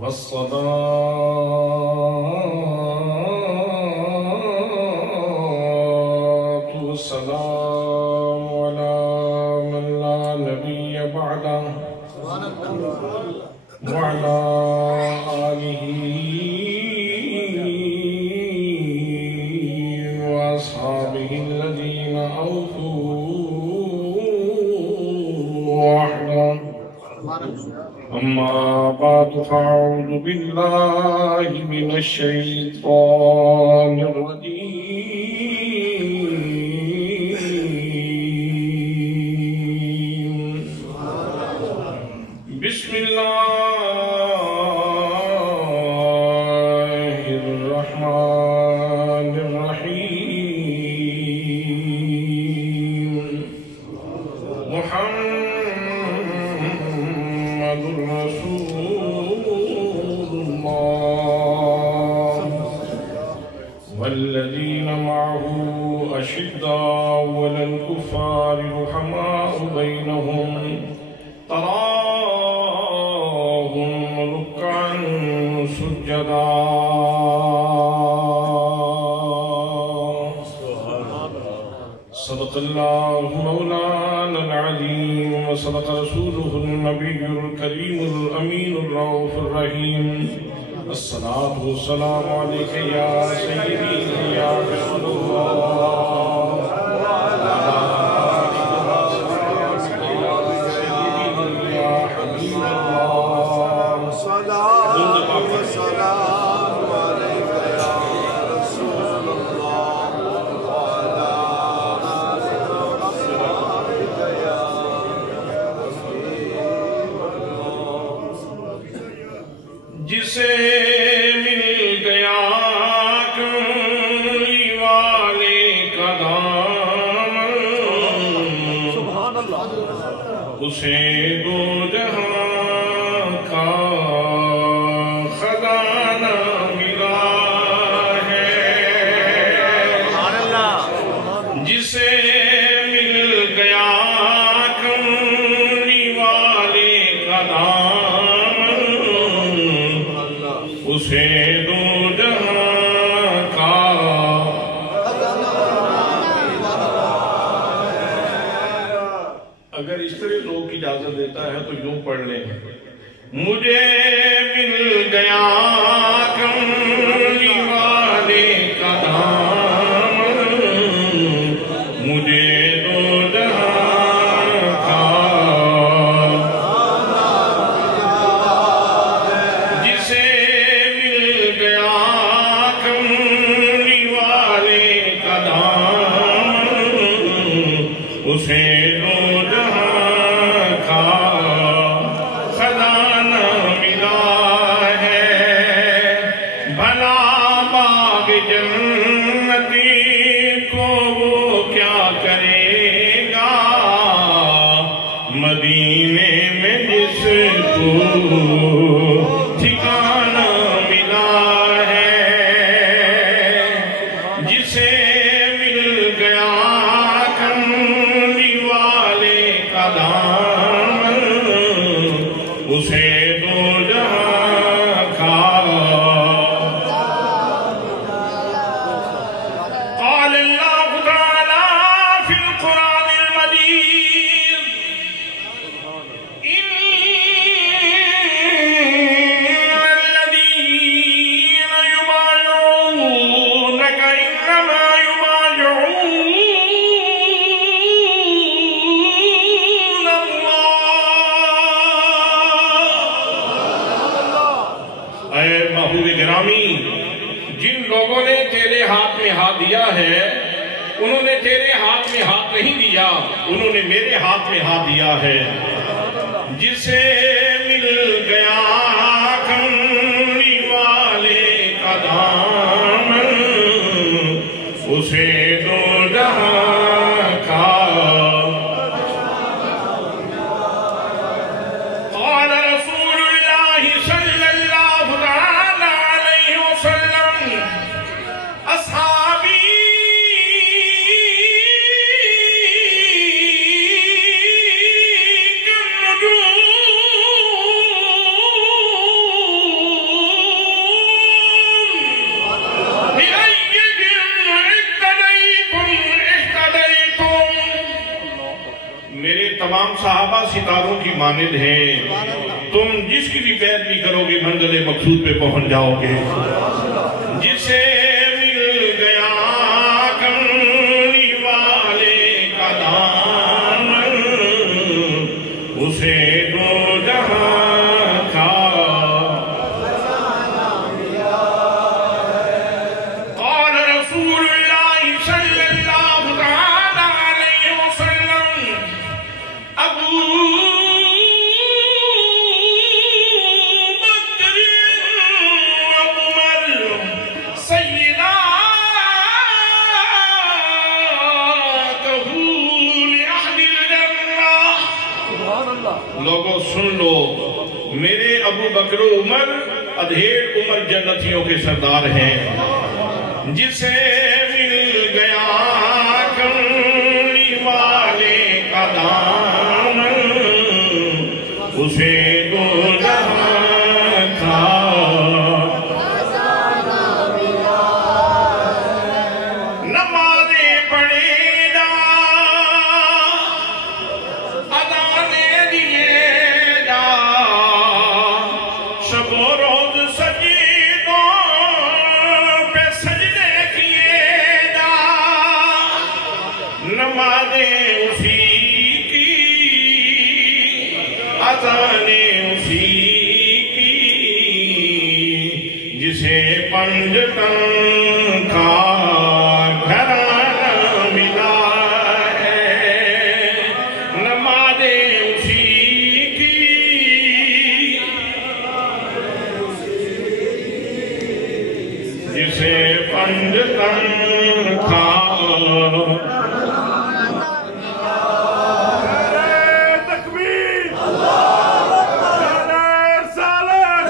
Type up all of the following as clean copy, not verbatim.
والصلاة والسلام على من لا نبي بعده وعلى آله وأصحابه الذين أوفوا وحده. أما بعد فأعوذ بالله من الشيطان الرجيم. بسم الله الرحمن الرحيم. محمد رسول الله والذين معه أشداء على الكفار رحماء بينهم تراهم ركعا سجدا. صدق الله مولانا العليم وصدق رسوله النبي الكريم الأمين الرؤوف الرحيم. الصلاة والسلام عليك يا سيدي يا رسول الله وعلى آلك وصحبك يا سيدي يا حبيب الله. صلاة والسلام عليك يا رسول الله وعلى آلك وصحبك يا حبيب الله. جسے مل گیا کملی والے کا دامن سبحان اللہ. اسے دو جہاں کا خزانہ ملا ہے. سبحان اللہ. جسے مل گیا کملی والے کا دامن اسے دو جہاں کا. اگر اس طرح لوگ اجازت دیتا ہے تو یوں پڑھ لیں. مجھے مل گیا کملی والے کا دامن مجھے دو جہاں کا. جسے مل گیا کملی والے کا دامن اسے دو جہاں کا خزانہ ملا ہے. بھلا باغ جنتی کو وہ کیا کرے گا مدینے میں جس کو ٹھکانہ ملا ہے. جسے مل گیا کملی والے کا دامن اسے دو جہاں کا. قال اللہ تعالی فی القرآن المجید إن الذين يبايعونك إنما يبايعون الله. اے محبوب گرامی، جن لوگوں نے تیرے ہاتھ میں ہاتھ دیا ہے انہوں نے تیرے ہاتھ میں ہاتھ نہیں دیا، انہوں نے میرے ہاتھ میں ہاتھ دیا ہے. جسے مل گیا کملی والے کا دامن اسے دو جہاں کا. قال رسول اللہ صلی اللہ علیہ وسلم اصحابی ستاروں کی مانند ہیں، تم جس کی بھی پیروی کرو گے منزل مقصود پہ پہنچ جاؤ گے۔ جسے مل گیا کملی والے کا دامن، اسے دو جہاں کا قال رسول اللہ صلی اللہ علیہ وسلم ابو بکر عمر سیداتہ لأہل الجنہ۔ لوگوں سن لو، میرے ابو بکر و عمر ادھیڑ عمر جنتیوں کے سردار ہیں۔ جسے مل گیا کملی والے کا دامن، اسے دو جہاں کا نمازیں پڑھے گا، اذانیں دیے گا، شب و روز سجدوں پہ سجدے کیے گا، نمازیں اسی کی، اذانیں اسی کی، جسے پنجتن کا گھرانہ ملا ہے، نمازیں اسی کی، جسے پنجتن کا تکبیر، نعرہ رسالت،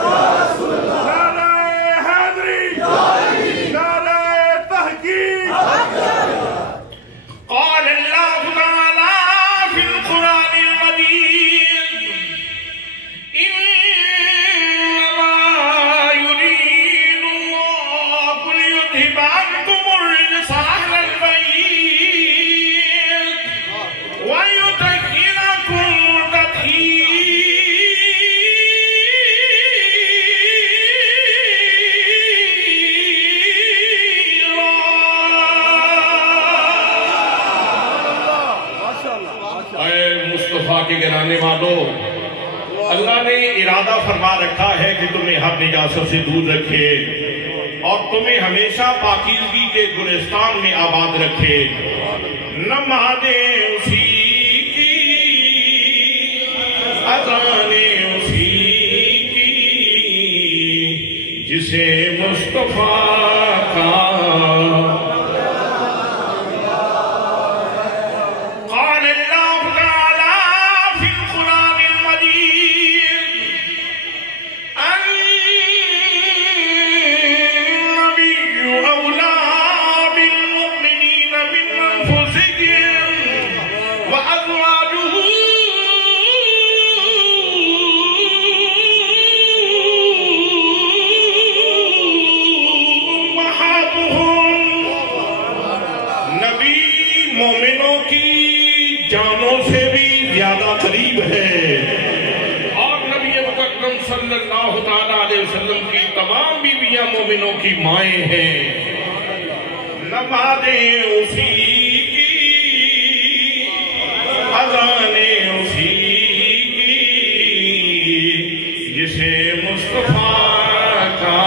نعرہ حیدری، نعرہ تحقیق۔ قال اللہ تعالیٰ فی القرآن المجید انما يريد اللہ لیذھب عنکم الرجس اہل البیت ویطہرکم تطہیرا۔ اے مصطفیٰ کے گرانے والوں، اللہ نے ارادہ فرما رکھا ہے کہ تمہیں ہر نجاست سے دور رکھے اور تمہیں ہمیشہ پاکیزگی کے گلستان میں آباد رکھے۔ نمازیں اسی کی، اذانیں اسی کی، جسے مصطفیٰ کا قال اللہ تعالیٰ فی القرآن المجید النبی اولیٰ بالمؤمنین من انفسهم وازواجہ امہاتہم۔ نبی مومنوں کی جانوں سے بھی زیادہ قریب ہے، اور نبی مکرم صلی اللہ علیہ وسلم کی تمام بیویاں مومنوں کی مائیں ہیں۔ نمازیں اسی کی، اذانیں اسی کی، جسے مصطفیٰ کا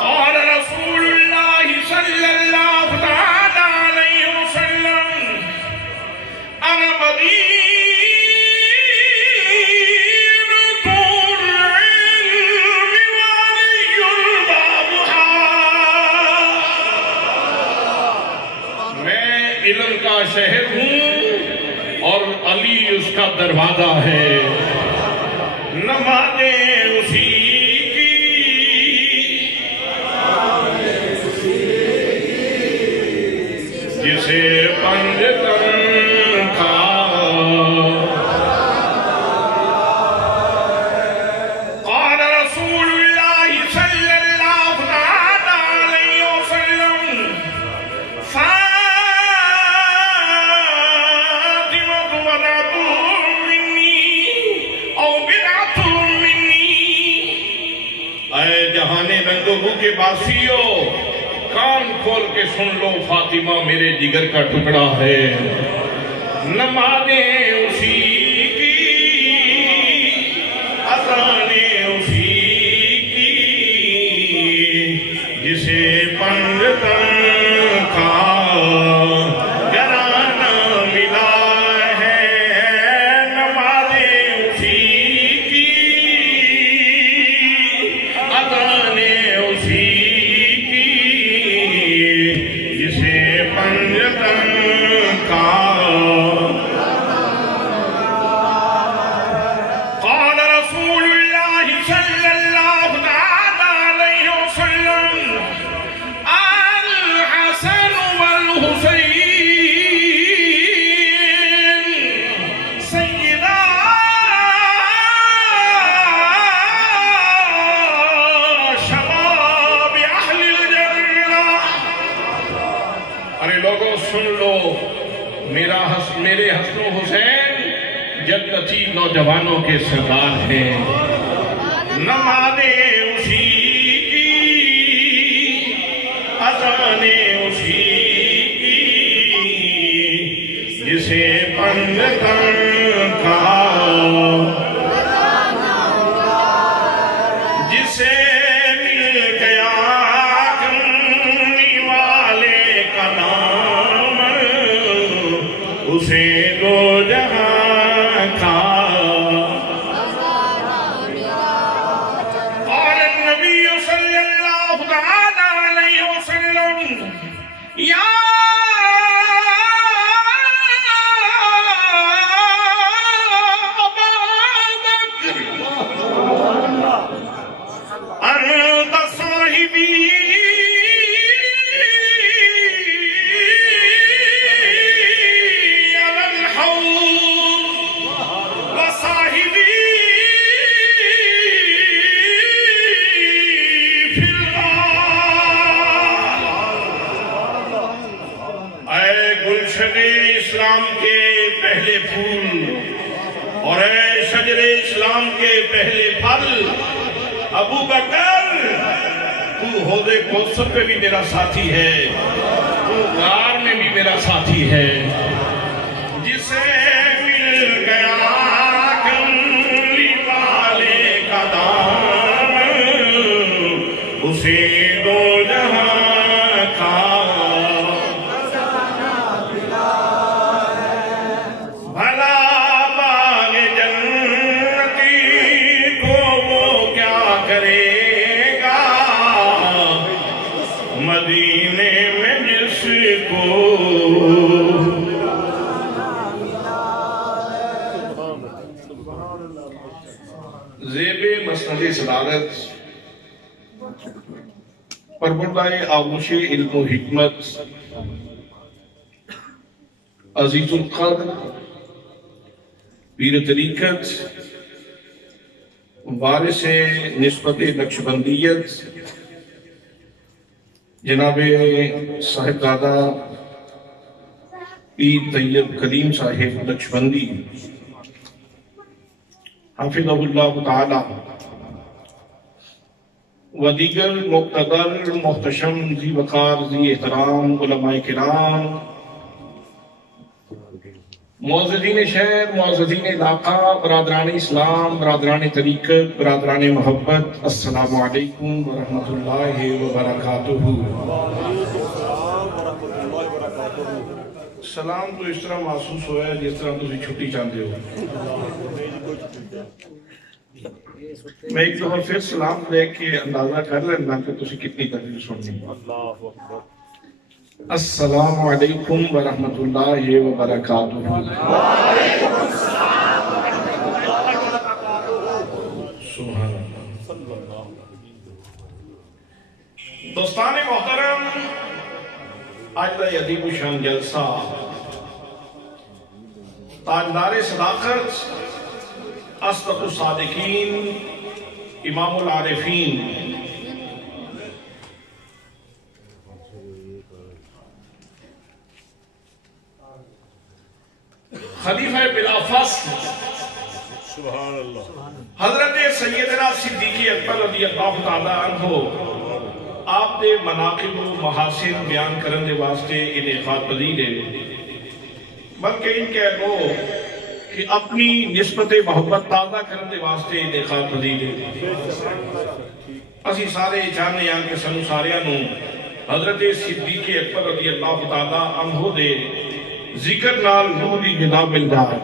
قال رسول اللہ صلی اللہ علیہ وسلم انا مدینۃ العلم وعلی بابھا۔ میں علم کا شہر ہوں اور علی اس کا دروازہ ہے۔ نمازیں اسی کی، جسے پنجتن کا قال رسول اللہ صلی اللہ علیہ وسلم فاتحہ رنگ و بو کے باسیو، کان کھول کے سن لو، فاطمہ میرے جگر کا ٹکڑا ہے، نمازیں اسی کی، اذانیں اسی کی، جسے پنجتن کا گھرانہ ملا ہے، نمازیں اسی کی، اذانیں اسی کی، جسے پنجتن کا میرے حسن و حسین جنتی نوجوانوں کے سردار ہیں، نمازیں اسی کی، اذانیں اسی کی، جسے پنجتن کا، جسے مل گیا کرنے والے کا نام، اسے دو جہاں کا، اور النبی صلی اللہ علیہ وسلم یا ابا بکر انت صاحبی اسلام کے پہلے پھول اور اے شجر اسلام کے پہلے پھل، ابو بکر تو حوض کوثر پہ بھی میرا ساتھی ہے، تو غار میں بھی میرا ساتھی ہے، جسے مل گیا کملی والے کا دام، اسے دو جہاں کا، مدینے میں جس کو زیب مسند صدارت پروردگار آغوش علم و حکمت عزیز القدر پیر طریقت وارث نسبت نقشبندیت جناب صاحبزادہ پیر طیب کلیم صاحب نقشبندی حافظہ اللہ تعالی و دیگر مقتدر محتشم ذی وقار ذی احترام علماء کرام، معززین شہر، معززین علاقہ، برادران اسلام، برادران طریقت، برادران محبت، السلام علیکم ورحمۃ اللہ وبرکاتہ۔ سلام تو اس طرح محسوس ہوا ہے جس طرح تسی چھٹی چاہتے ہو۔ میں ایک دفعہ پھر سلام لے کے اندازہ کر لینا کہ تسی کتنی تقریر سننی۔ السلام علیکم ورحمۃ اللہ وبرکاتہ۔ وعلیکم السلام ورحمۃ اللہ وبرکاتہ۔ سبحان اللہ۔ دوستان محترم، آج کا یہ عظیم الشان جلسہ تاجدار صداقت، اصدق الصادقین، امام العارفین، خلیفہ بلا فصل حضرت سیدنا صدیق اکبر رضی اللہ تعالیٰ عنہ آپ دے مناقب و محاسن بیان کرنے واسطے انعقاد پذیر ہے، بلکہ ان کہہ لو کہ اپنی نسبت محبت تازہ کرنے واسطے انعقاد پذیر ہے۔ اسی سارے جاننے ہیں کہ سنو ساریاں نو حضرت صدیق اکبر رضی اللہ تعالیٰ عنہ دے ذکر نال روح دی جناب مل جائے،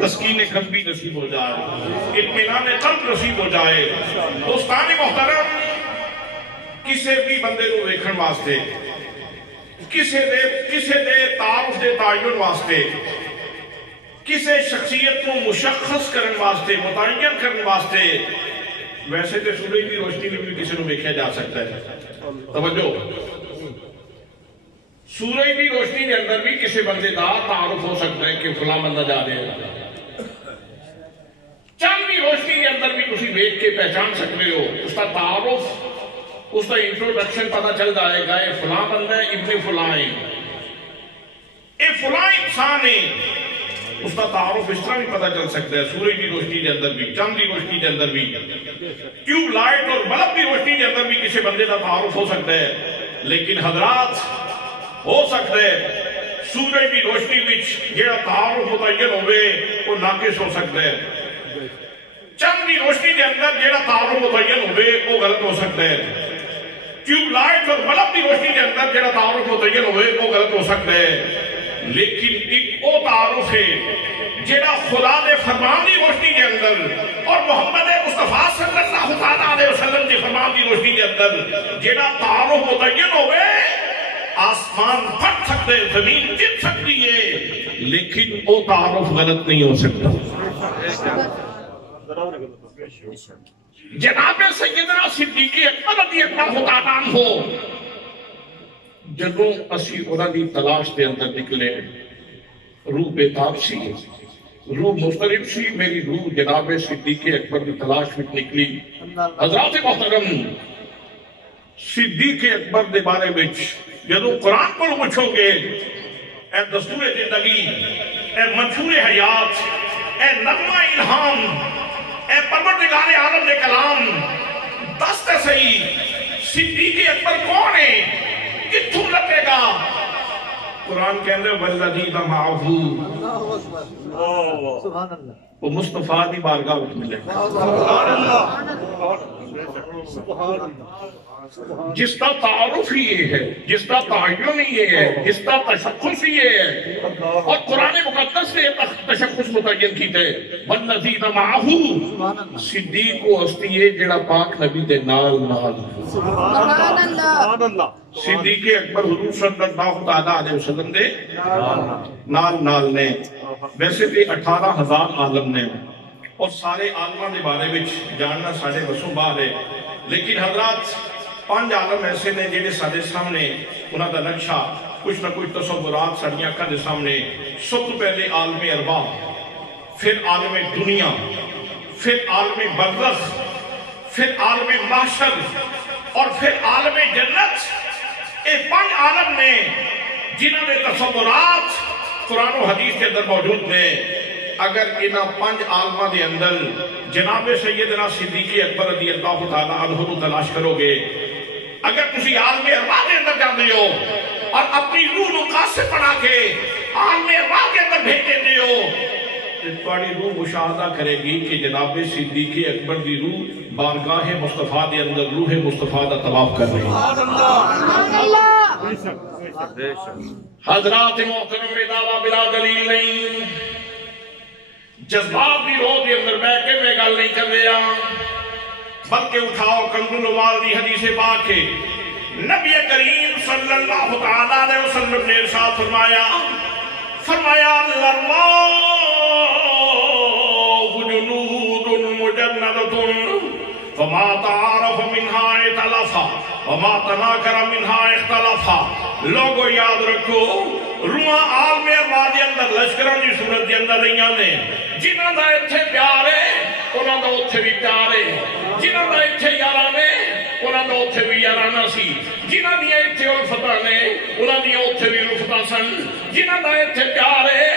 تسکین قلبی نصیب ہو جائے، اطمینان قلب نصیب ہو جائے۔ دوستان محترم، کسے بھی بندے کو دیکھن واسطے، کسے دے تعارف دے تعین واسطے، کسے شخصیت کو مشخص کرن واسطے، متعین کرن واسطے، ویسے تے سورج کی روشنی میں بھی کسی کو دیکھا جا سکتا ہے۔ توجہ، سورج کی روشنی کے اندر بھی کسی بندے کا تعارف ہو سکتا ہے کہ فلاں بندہ جا رہے ہیں۔ چند کی روشنی کے اندر بھی تسی دیکھ کے پہچان سکتے ہو، اس کا تعارف، اس کا انٹروڈکشن پتہ چل جائے گا، یہ فلاں بندہ ہے، ابن فلاں ہے، یہ فلاں انسان ہے، اس کا تعارف اس طرح بھی پتہ چل سکتا ہے۔ سورج کی روشنی کے اندر بھی، چاند کی روشنی کے اندر بھی، ٹیوب لائٹ اور بلب کی روشنی کے اندر بھی کسی بندے کا تعارف ہو سکتا ہے۔ لیکن حضرات، ہو سکتا ہے سورج کی روشنی وچ جڑا تعارف متعین ہوئے وہ ناقص ہو سکتا ہے، چند کی روشنی کے اندر جڑا تعارف متعین ہوئے وہ غلط ہو سکتا ہے، ٹیوب لائٹ اور بلب کی روشنی کے اندر جڑا تعارف متعین ہوئے وہ غلط ہو سکتا ہے۔ لیکن ایک وہ تعارف ہے جڑا خدا دے فرمان کی روشنی کے اندر اور محمد مصطفیٰ صلی اللہ علیہ وسلم کے فرمان کی روشنی کے اندر جڑا تعارف متعین ہوئے، آسمان پھٹ سکتے، زمین گر سکتی ہے، لیکن وہ تعارف غلط نہیں ہو سکتا۔ جناب سیدنا صدیق اکبر رضی اللہ تعالیٰ عنہ جدوں اسی انہاں دی تلاش دے اندر نکلے، روح بےتاب سی، روح مضطرب سی، میری روح جناب صدیق اکبر دی تلاش میں نکلی۔ حضرات محترم، صدیق اکبر دے بارے وچ جدوں قرآن کو پوچھو گے، اے دستور زندگی، اے منشور حیات، اے نغمہ الہام، اے پروردگار عالم دے کلام، دست صحیح صدیق اکبر کون ہے، کتھوں لگے گا؟ قرآن کے اندر والذین معہ، وہ مصطفیٰ دی بارگاہ وچ ملے جس کا تعارف ہی یہ ہے، جس کا تعین ہی یہ ہے، جس کا تشخص ہی یہ ہے، اور قرآن مقدس نے تشخص متعین کی ہے۔ والذین معہ، صدیق و ہستی ہے جڑا پاک نبی دے نال نال، صدیق اکبر حضور صلی اللہ علیہ وسلم دے نال نال نے۔ ویسے بھی 18,000 عالم نے اور سارے عالماں دے بارے وچ جاننا سارے وسوں باہر ہے، لیکن حضرات 5 عالم ایسے نے جنہیں سارے سامنے انہاں دا نقشہ کچھ نہ کچھ تصورات ساڑیاں کا دے سامنے۔ سب تو پہلے عالم ارواح، پھر عالم دنیا، پھر عالم برزخ، پھر عالم محشر اور پھر عالم جنت۔ یہ 5 عالم نے جنہوں نے تصورات قرآن و حدیث کے اندر موجود نے۔ اگر انہاں 5 عالمہ دے اندر جناب سیدنا صدیق اکبر رضی اللہ تعالیٰ عنہ کو تلاش کرو گے، اگر تسی عالم ارواح کے اندر جاندے ہو اور اپنی روح نو قاصد بنا کے عالم ارواح کے اندر بھیج دیتے ہو، تو تمہاری روح مشاہدہ کرے گی کہ جناب صدیق اکبر دی روح بارگاہ مصطفیٰ دے اندر روح مصطفیٰ دا طواف کر رہی ہے۔ حضرات محترم دعویٰ بلا دلیل نہیں، جذبات بھی روح دے اندر بیٹھ کے میں گل نہیں کر رہا، بلکہ اٹھاؤ کنز الاموال دی حدیث پاک ہے۔ نبی کریم صلی اللہ علیہ وسلم نے ارشاد فرمایا اللہ جنود مجندۃ فما تعارف منها ائتلف وما تناکر منها اختلف۔ لوگو یاد رکھو، روحاں عالم ارواح دے اندر لشکراں دی صورت دے اندر رہیاں نے، جنہاں دا اتھے پیار ہے انہاں دا اتھے بھی پیار ہے، جنہاں دا اتھے یارانہ ہے انہاں دا اتھے بھی یارانہ سی، جنہاں دیا اتھے الفتہ نے انہاں دیا اتھے بھی الفتہ سن، جنہاں دا اتھے پیار ہے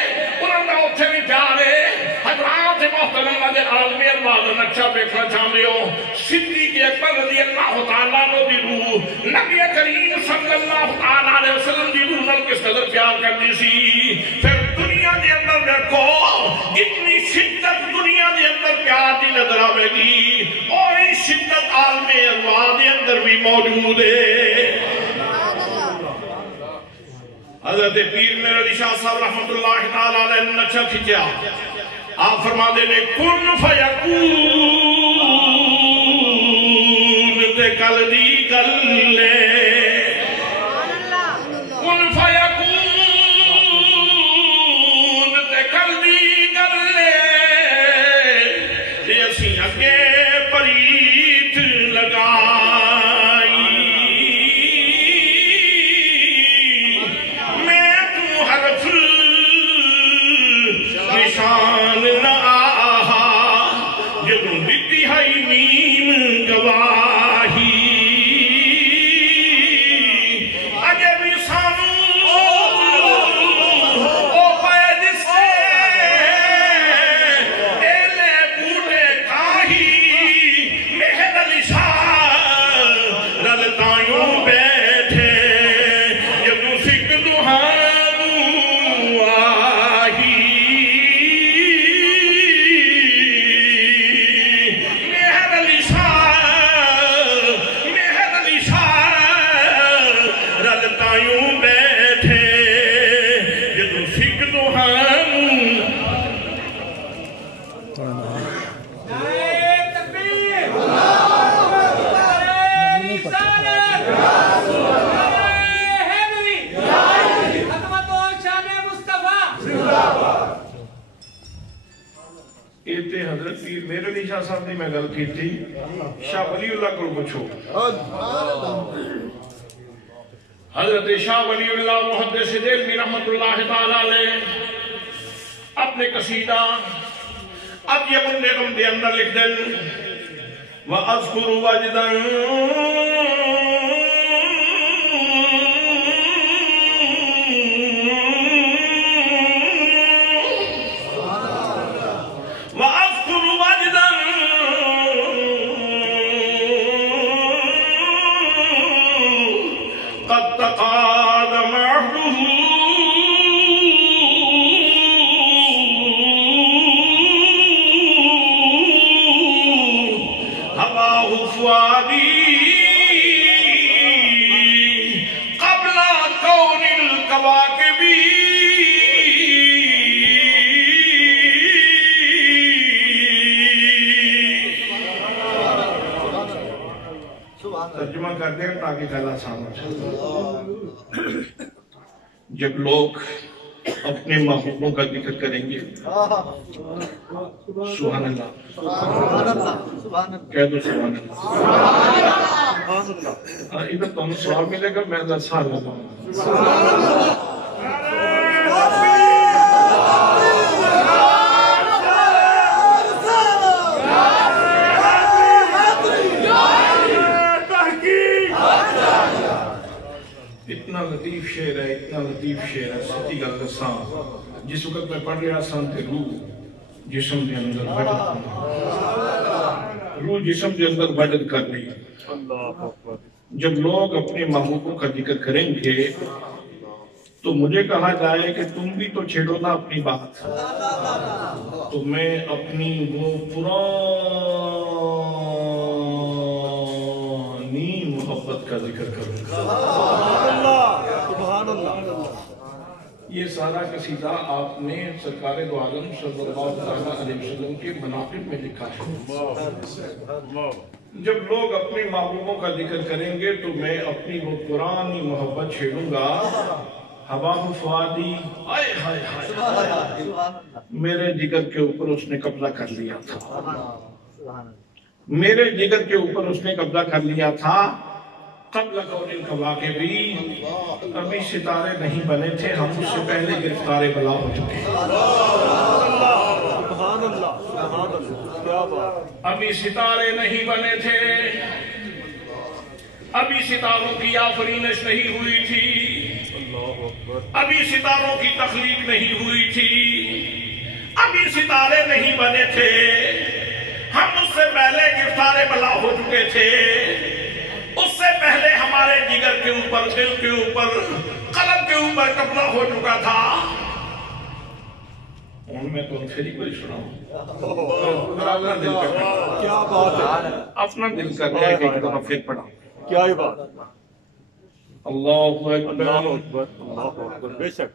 انہاں دا اتھے بھی پیار ہے۔ حضرات محترم دے عالم ارواح دا نقشہ دیکھنا چاہتے ہو صدیق اکبر رضی اللہ تعالیٰ عنہ دی روح نبی کریم صلی اللہ تعالیٰ علیہ وسلم دی روح نال کس قدر پیار کرتی سی پھر دنیا دے اندر دیکھو اتنی شدت دنیا دے اندر پیار دی نظر آئے گی اور اس شدت عالم ارواح دے اندر بھی موجود ہے حضرت پیر میرے علی شاہ صاحب رحمت اللہ تعالیٰ علیہ نے نقشہ کھچیا آپ فرما دے لے کن فیکون تے کل دی کل لے کن فیکون تے کل دی کل لے تے اسی اگے پریت لگائی میں تو حرف نشان نہ آہا جدوں دیتی ہے نیم گواہی اجے بھی سانو او پید سے ایلے بوٹے کاہی مہر علی شاہ رلتائیوں بیٹھے جدوں سکھ دہانوں آہی حضرت پیر میرے علی شاہ صاحب نے میں گل کی تھی شاہ ولی اللہ کو پوچھو حضرت شاہ ولی اللہ محدث دہلوی رحمت اللہ تعالیٰ علیہ اپنے قصیدہ اطیب النغم دے اندر لکھ دیں وَأَذْكُرُ وَجْدًا ترجمہ کر دیں تاکہ گلا سامنے جب لوگ اپنے محبوبوں کا ذکر کریں گے سبحان اللہ کہہ دو سبحان اللہ ادھر تو ہمیں سوال ملے گا میں اللہ سال لگا اتنا لطیف شعر ہے اتنا لطیف شعر ہے سچی گل دساں جس وقت میں پڑھ رہا سان تے روح جسم دے اندر وجد روح جسم دے اندر وجد کر رہی جب لوگ اپنے محبوبوں کا ذکر کریں گے تو مجھے کہا جائے کہ تم بھی تو چھیڑو نا اپنی بات تو میں اپنی وہ پرانی محبت کا ذکر کروں گا یہ سارا قصیدہ آپ نے سرکار دو عالم صلی اللہ علیہ وسلم کے مناقب میں لکھا ہے جب لوگ اپنے محبوبوں کا ذکر کریں گے تو میں اپنی وہ پرانی محبت چھیڑوں گا حباب فؤادی آئے ہائے ہائے میرے جگر کے اوپر اس نے قبضہ کر لیا تھا میرے جگر کے اوپر اس نے قبضہ کر لیا تھا قبل کون الکواکب بھی ابھی ستارے نہیں بنے تھے ہم اس سے پہلے گرفتار بلا ہو چکے ابھی ستارے نہیں بنے تھے ابھی ستاروں کی آفرینش نہیں ہوئی تھی ابھی ستاروں کی تخلیق نہیں ہوئی تھی ابھی ستارے نہیں بنے تھے کربلا ہو چکے تھے، اس سے پہلے ہمارے جگر کے اوپر، دل کے اوپر، قلب کے اوپر قبضہ ہو چکا تھا۔ ان میں تو پھر ہی کوئی سناؤں، اپنا دل کر رہا ہے، کیا بات ہے، اپنا دل کر رہا ہے کہ ایک دفعہ پھر پڑھا۔ کیا ہی بات، اللہ اکبر، اللہ اکبر، اللہ اکبر، بے شک۔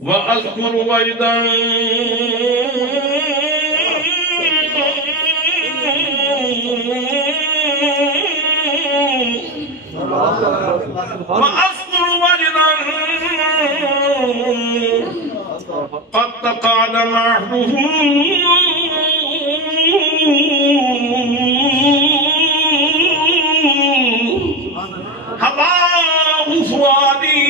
وَأَذْكُرُ وَإِذًا قد تقادم عهده هواه فؤادي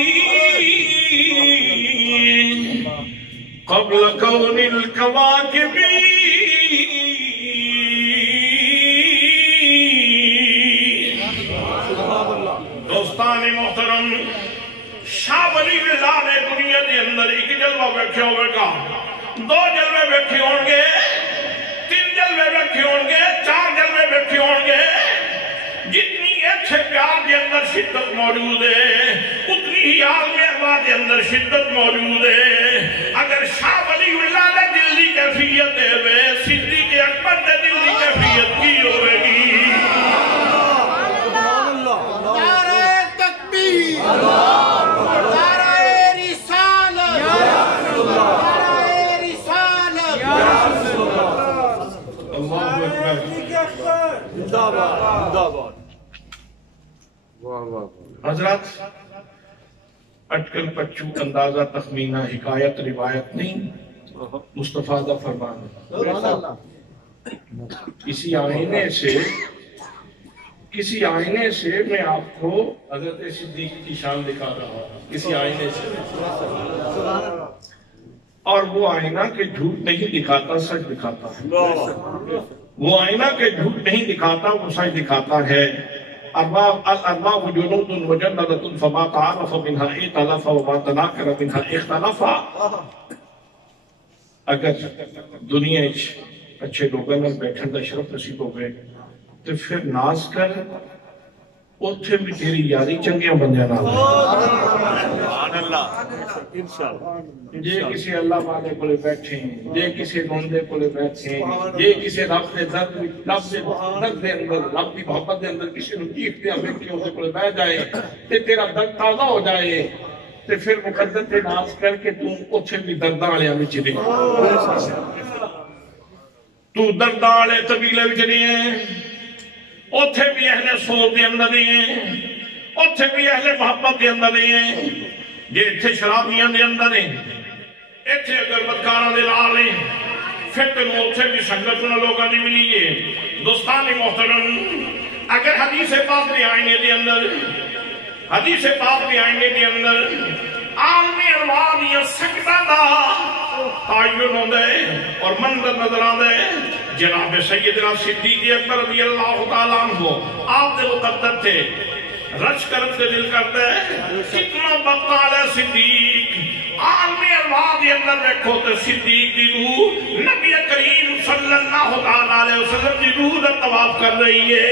قبل كون الكواكب دوستان محترم، شاہ ولی اللہ نے دنیا کے اندر ایک جلوہ بیٹھے ہوئے گا، دو جلوے بیٹھے ہوں گے، تین جلوے بیٹھے ہوں گے، چار جلوے بیٹھے ہوں گے، جتنی اچھے پیار کے اندر شدت موجود ہے اتنی ہی عالم احوا کے اندر شدت موجود ہے۔ اگر شاہ ولی اللہ نے دل کی کیفیت ہے وے صدیق اکبر نے دل کی کیفیت کی ہوئے گی۔ حضرات، اٹکل پچو اندازہ تخمینہ حکایت روایت نہیں، مصطفیٰ کا فرمان ہے۔ کسی آئینے سے میں آپ کو حضرت صدیق کی شان دکھا رہا ہوں، کسی آئینے سے، اور وہ آئینہ کے جھوٹ نہیں دکھاتا، سچ دکھاتا ہے۔ وہ آئینہ کے جھوٹ نہیں دکھاتا، وہ سچ دکھاتا ہے۔ الارواح جنود مجندۃ فما تعارف منها ائتلف وما تناکر منها اختلف۔ اگر دنیا اچھے لوگوں میں بیٹھن دا شرف نصیب ہو گئے تو پھر ناز کر، اتھے بھی تیری یاری چنگیاں بندیاں نہ جے کسی اللہ والے کو لے بیٹھیں، جے کسی روندے کو لے بیٹھیں، جے کسی رب دے درد دے اندر، رب دی محبت دے اندر کسی نو چیختے ہمیں کیوں سے کو لے بیٹھ جائے تے تیرا درد تازہ ہو جائے تے پھر مقدر تے ناز کر کے تم اتھے بھی درداں والے ہمیں چلے، تو درداں والے طبیلے بھی چلے ہیں، اتھے بھی اہل سوچ دے اندر ہیں، اتھے بھی اہل محبت دے اندر ہیں، جے اتھے شرابیاں دے اندر ہیں، اتھے اگر بدکاراں دے لال ہیں، پھر تنوں اتھے بھی سنگت نہ لوگاں دی ملی ہے۔ دوستان محترم، اگر حدیث پاک دے آئینے دے اندر، حدیث پاک دے آئینے دے اندر عالمی انواع دیاں سکتہ دا تعین ہوندے اور منظر نظر آندے، جناب سیدنا صدیق اکبر رضی اللہ تعالیٰ عنہ آپ دے مقدر تھے، رچ کرتے دل کرتے کتنا بقال ہے صدیق، عالمی انواع دے اندر دیکھو تو صدیق دی روح نبی کریم صلی اللہ علیہ وسلم دی روح دا طواف کر رہی ہے۔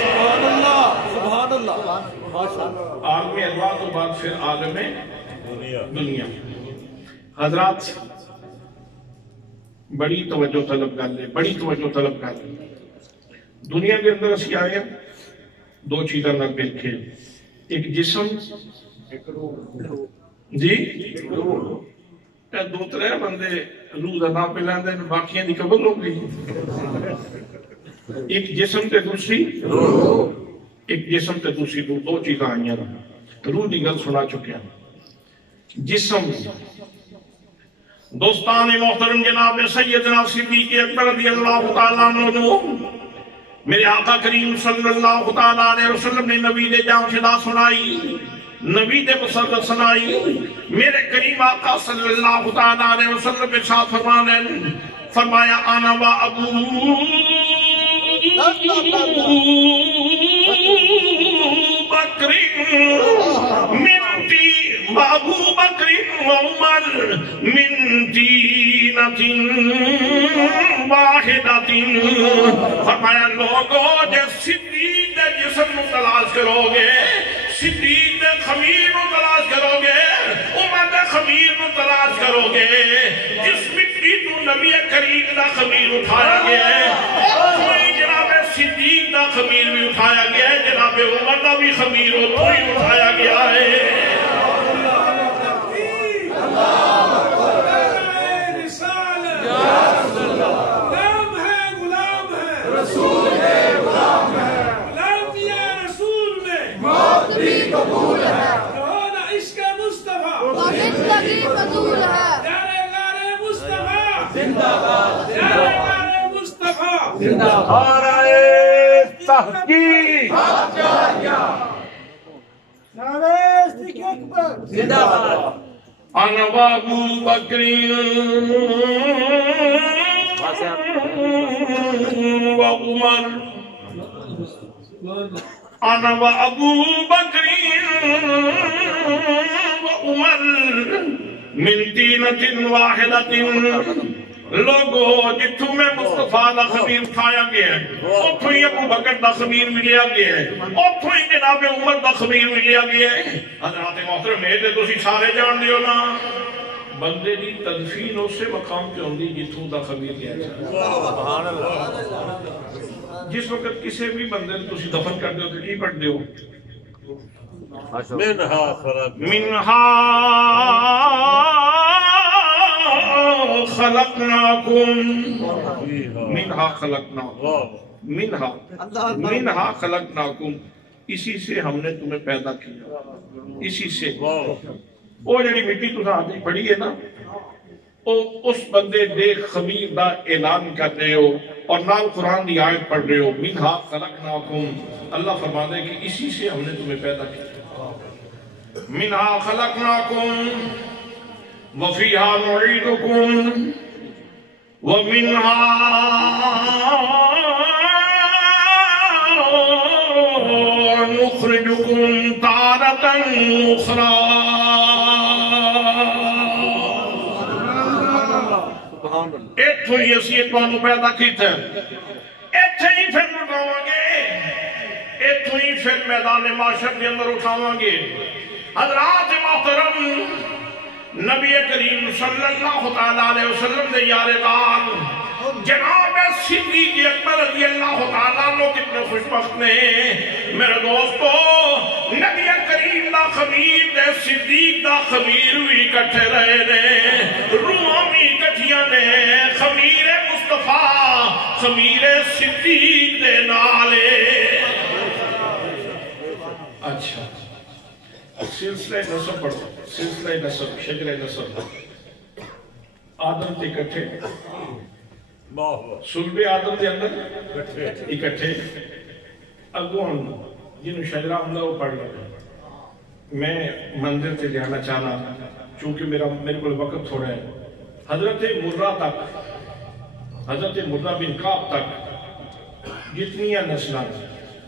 سبحان اللہ، سبحان اللہ، عالمی انواع تو بعد پھر عالم دنیا۔ حضرات، بڑی توجہ طلب کر لیں، بڑی توجہ طلب کر لیں۔ دنیا کے اندر اسی آئے دو چیزیں نہ دیکھے، ایک جسم، جی دو ترے بندے روح دا نام پہ لیندے باقیاں دی قبر ہو گئی، ایک جسم تے دوسری ایک جسم تے دوسری روح، دو چیزیں آئیاں روح دی گل سنا چکے ہیں۔ جسم، دوستان محترم جناب سیدنا صدیق اکبر رضی اللہ تعالیٰ عنہ، میرے آقا کریم صلی اللہ تعالیٰ علیہ وسلم نے نبی دے جام شدہ سنائی، نبی دے مسلط سنائی، میرے کریم آقا صلی اللہ تعالیٰ علیہ وسلم کے ساتھ فرمایا آنا و ابو بکر وابو بکر وعمر من طینۃ واحدۃ، فرمایا لوگوں جے صدیق دے جسم نو تلاش کرو گے، صدیق دے خمیر نو تلاش کرو گے، عمر دے خمیر نو تلاش کرو گے، جس مٹی تو نبی کریم دا خمیر اٹھایا گیا ہے، کوئی جناب صدیق دا خمیر بھی اٹھایا گیا ہے، جناب عمر دا بھی خمیر کوئی اٹھایا گیا ہے۔ قبول ہے ہونا عشق مصطفیٰ زندگی فضول ہے، پیارے پیارے مصطفیٰ زندہ باد، پیارے پیارے مصطفیٰ زندہ باد، نعرہ تحقیق، نعرہ صدیق اکبر زندہ باد، انا وابو بکر وعمر، انا وابو بکر وعمر من طینۃ واحدۃ، لوگو جتھوں میں مصطفیٰ دا خمیر اٹھایا گیا ہے، اتھوں ہی ابو بکر دا خمیر ملیا گیا ہے، اتھوں ہی جناب عمر دا خمیر ملیا گیا ہے۔ حضرات محترم ہے تے تسی سارے جان دیو نا، بندے دی تدفین اسے مقام پہ ہوندی جتھوں دا خمیر گیا ہے۔ جس وقت کسی بھی بندے نے تسی دفن کر دیو تو کی پڑھ دیو؟ منہا خلقناکم منہا خلقناکم، اسی سے ہم نے تمہیں پیدا کیا، اسی سے۔ وہ جڑی مٹی تو ہاتھ پڑی ہے نا، اس بندے دے خمیر دا اعلان کر رہے ہو اور نال قرآن دی آیت پڑھ رہے ہو، منہا خلقناکم، اللہ فرما دے کہ اسی سے ہم نے تمہیں پیدا کیا۔ منہا خلقناکم وفیہا نعیدکم ومنہا نخرجکم تارۃ اخری۔ ایتھوں ہی اسی اتوانو پیدا کیتا ہے، ایتھے ہی پھر اٹھاواں گے، ایتھوں ہی پھر میدان معاشر کے اندر اٹھاواں گے۔ حضرات محترم، نبی کریم صلی اللہ علیہ وسلم دے یار غار جناب صدیق اکبر رضی اللہ تعالیٰ عنہ کتنے خوشبخت نے میرے دوستو، نبی کریم دا خمیر دے صدیق دا خمیر بھی کٹھے رہے نے، روحاں بھی کٹھیاں نے، خمیر مصطفیٰ خمیر صدیق دے نالے۔ اچھا سلسلہ نسب پڑھو، سلسلہ نسب، شجر نسب، آدم تے اکٹھے، سلب آدم دے اندر اکٹھے، اگون جنہوں شجرہ ہوں وہ پڑھ لیں۔ میں منظر سے جانا چاہنا چونکہ میرے کو وقت تھوڑا ہے۔ حضرت مرہ تک، حضرت مرہ بن کعب تک جتنی نسلیں،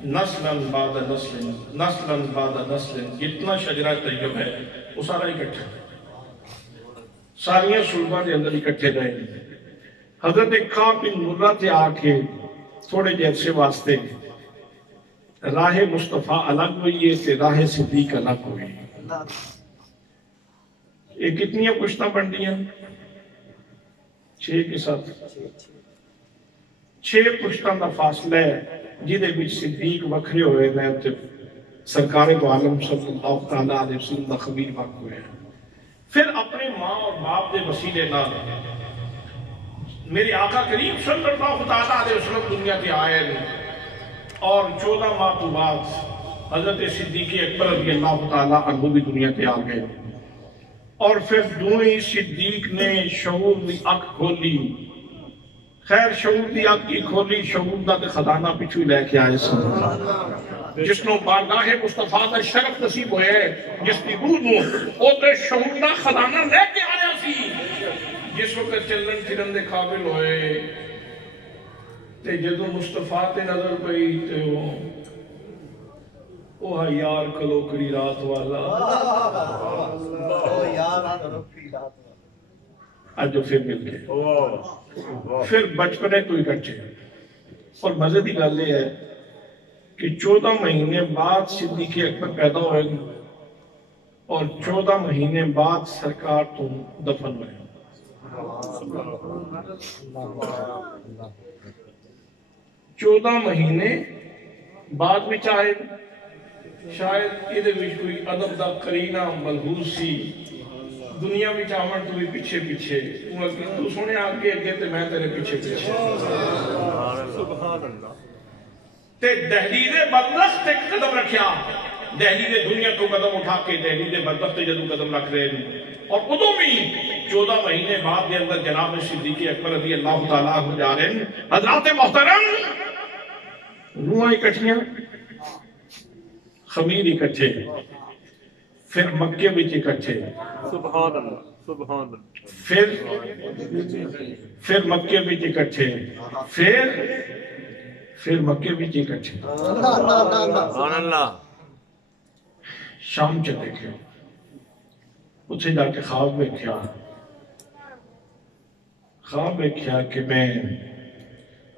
نسلن بعد نسلن، نسلن بعد نسلن، جتنا شجرہ طیب ہے وہ سارا اکٹھا، ساریاں سلبہ دے اندر اکٹھے رہے۔ حضرت کعب بن مرہ تے آکے تھوڑے جیسے واسطے راہ مصطفیٰ الگ ہوئی ہے تے راہ صدیق الگ ہوئی۔ یہ کتنی پشتہ بن دیا؟ 6 کے ساتھ 6 پشتہ دا فاصلہ ہے، جیدے بچ صدیق وکھرے ہوئے رہے تے سرکار دو عالم صلی اللہ علیہ وسلم دا خبیر وقت ہوئے ہیں۔ پھر اپنے ماں اور باپ دے وسیلے نہ میرے آقا کریم صلی اللہ علیہ وسلم دنیا کے آئے اور 14 ماہ تو بعد حضرت صدیق اکبر رضی اللہ تعالیٰ عنہ بھی دنیا کے آگئے، اور پھر دوئیں صدیق نے شعور دی اک کھولی، خیر شعور دی اک کی کھولی، شعور دا تے خزانہ پچھو لے کے آئے سن، جس نو بارگاہ مصطفیٰ دا شرف نصیب ہوئے، جس دی روح نو او تے شعور دا خزانہ لے کے آیا سی، جس وقت چلن پھرن دے قابل ہوئے تے جدو مصطفیٰ تے نظر پئی تے وہ یار کلوکڑی رات والا آج جو پھر مل گئے، پھر بچپنے تو اکٹھے۔ اور مزے کی گل یہ ہے کہ 14 مہینے بعد صدیق اکبر پیدا ہوئے اور 14 مہینے بعد سرکار تو دفن ہوئے۔ 14 مہینے بعد بھی چاہے شاید یہ کوئی ادب دا قرینہ ملحوظ سی، دنیا بھی چاہمن تو بھی پیچھے پیچھے، تو سونے آگے اگے تے میں تیرے پیچھے پیچھے۔ تے دہلیز بدبخت تے قدم رکھیا، دہلیز دنیا کو قدم اٹھا کے دہلیز بدبخت جدو قدم رکھ رہے ہیں۔ اور ادو بھی 14 مہینے بعد دے اندر جناب صدیق اکبر رضی اللہ تعالیٰ عنہ جا رہے ہیں۔ حضرات محترم، روحاں اکٹھیاں، خمیر اکٹھے، پھر مکے وچ اکٹھے، سبحان اللہ سبحان اللہ، پھر مکے وچ اکٹھے، پھر مکے وچ اکٹھے، سبحان اللہ۔ شام چلے گئے، اتھے جا کے خواب ویکھیا کہ میں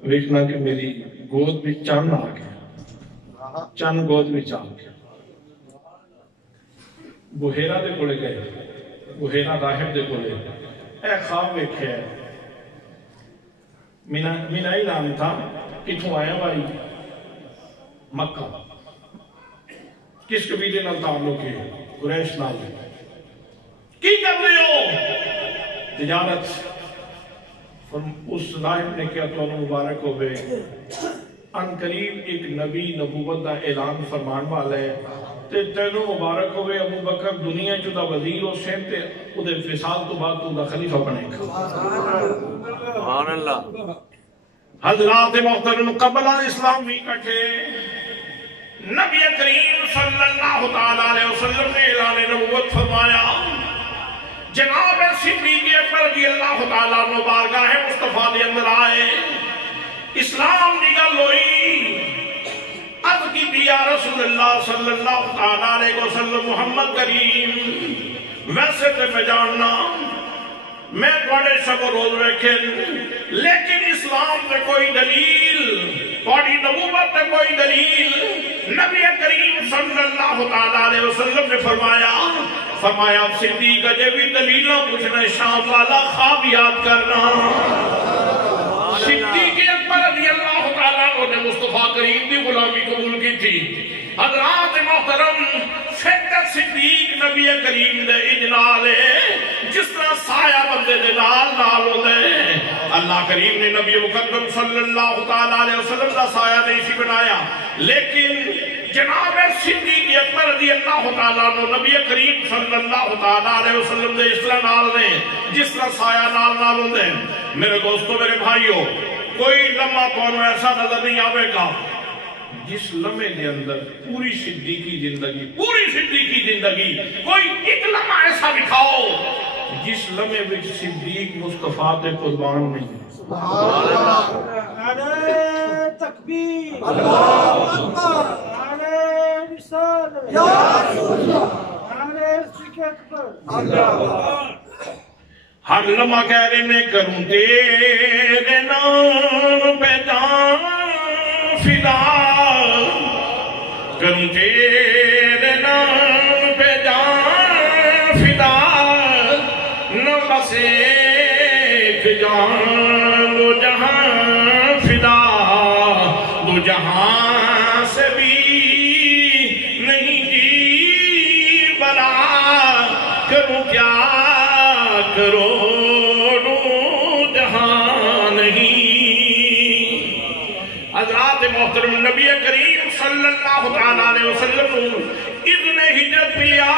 ویکھنا کہ میری گود بھی چند آ گیا، چند گود بھی آ گیا۔ بحیرہ دے کولے گئے، بحیرہ راہب دے کولے، اے خواب ویکھیا ہے، میرا ہی نام تھا، کتھوں آیا بھائی؟ مکہ۔ کس قبیلے نال تعلق ہے؟ قریش نال۔ کی کر رہے ہو؟ تجارت۔ اس راہب نے کیا تو مبارک ہوئے، ان قریب ایک نبی نبوت دا اعلان فرمان والا ہے، تے تینوں مبارک ہوئے ابو بکر دنیا چودہ وزیر ہو سین تے ادھے فصال تو بعد تو دا خلیفہ بنے گا۔ سبحان اللہ۔ حضرات محترم، قبل الاسلام بھی کٹھے، نبی کریم صلی اللہ تعالیٰ علیہ وسلم نے اعلان نبوت فرمایا، جناب صدیق اکبر رضی اللہ تعالیٰ عنہ بارگاہ مصطفیٰ دے اندر آئے، اسلام دی گل ہوئی، عرض کی دیا رسول اللہ صلی اللہ تعالیٰ علیہ وسلم، محمد کریم ویسے تے میں جاننا میں بڑے شب و روز رکھیں، لیکن اسلام تے کوئی دلیل، بڑی نبوت تے کوئی دلیل، نبی کریم صلی اللہ تعالیٰ علیہ وسلم نے فرمایا صدیق اجے بھی دلیلہ پوچھنا، شام والا خواب یاد کرنا۔ صدیق اکبر رضی اللہ تعالیٰ عنہ نے مصطفیٰ کریم دی غلامی قبول کی تھی۔ حضرات محترم، فکر صدیق نبی کریم دے اجلال ہے، جس طرح سایہ بندے دے نال ہوتے ہیں۔ اللہ کریم نے نبی مقدم صلی اللہ تعالیٰ علیہ وسلم دا سایہ نہیں سی بنایا، لیکن جناب صدیق اکبر رضی اللہ تعالیٰ عنہ نبی کریم صلی اللہ تعالیٰ علیہ وسلم دے اس طرح نال نے جس طرح سایہ نال ہوتے ہیں۔ میرے دوستو، میرے بھائیو، کوئی لمحہ کونوں ایسا نظر نہیں آوے گا جس لمحے دے اندر پوری صدیقی زندگی کوئی ایک لمحہ ایسا دکھاؤ جس لمحے وچ صدیق مصطفیٰ تے قربان نہیں۔ نعرہ تکبیر، اللہ اکبر، نعرہ رسالت، یا رسول اللہ، نعرہ صدیق اکبر، اللہ۔ ہر لمحہ کہہ رہے میں کروں تیرے نام پہ جان فدا، کروں تیرے نام پہ جان فدا، نہ بس ایک جان دو جہاں فدا، دو جہاں سے بھی نہیں جی بنا، کروں کیا کرو جہاں نہیں۔ حضرات محترم، نبی کریم صلی اللہ تعالیٰ علیہ وسلم اذن ہجرت لیا،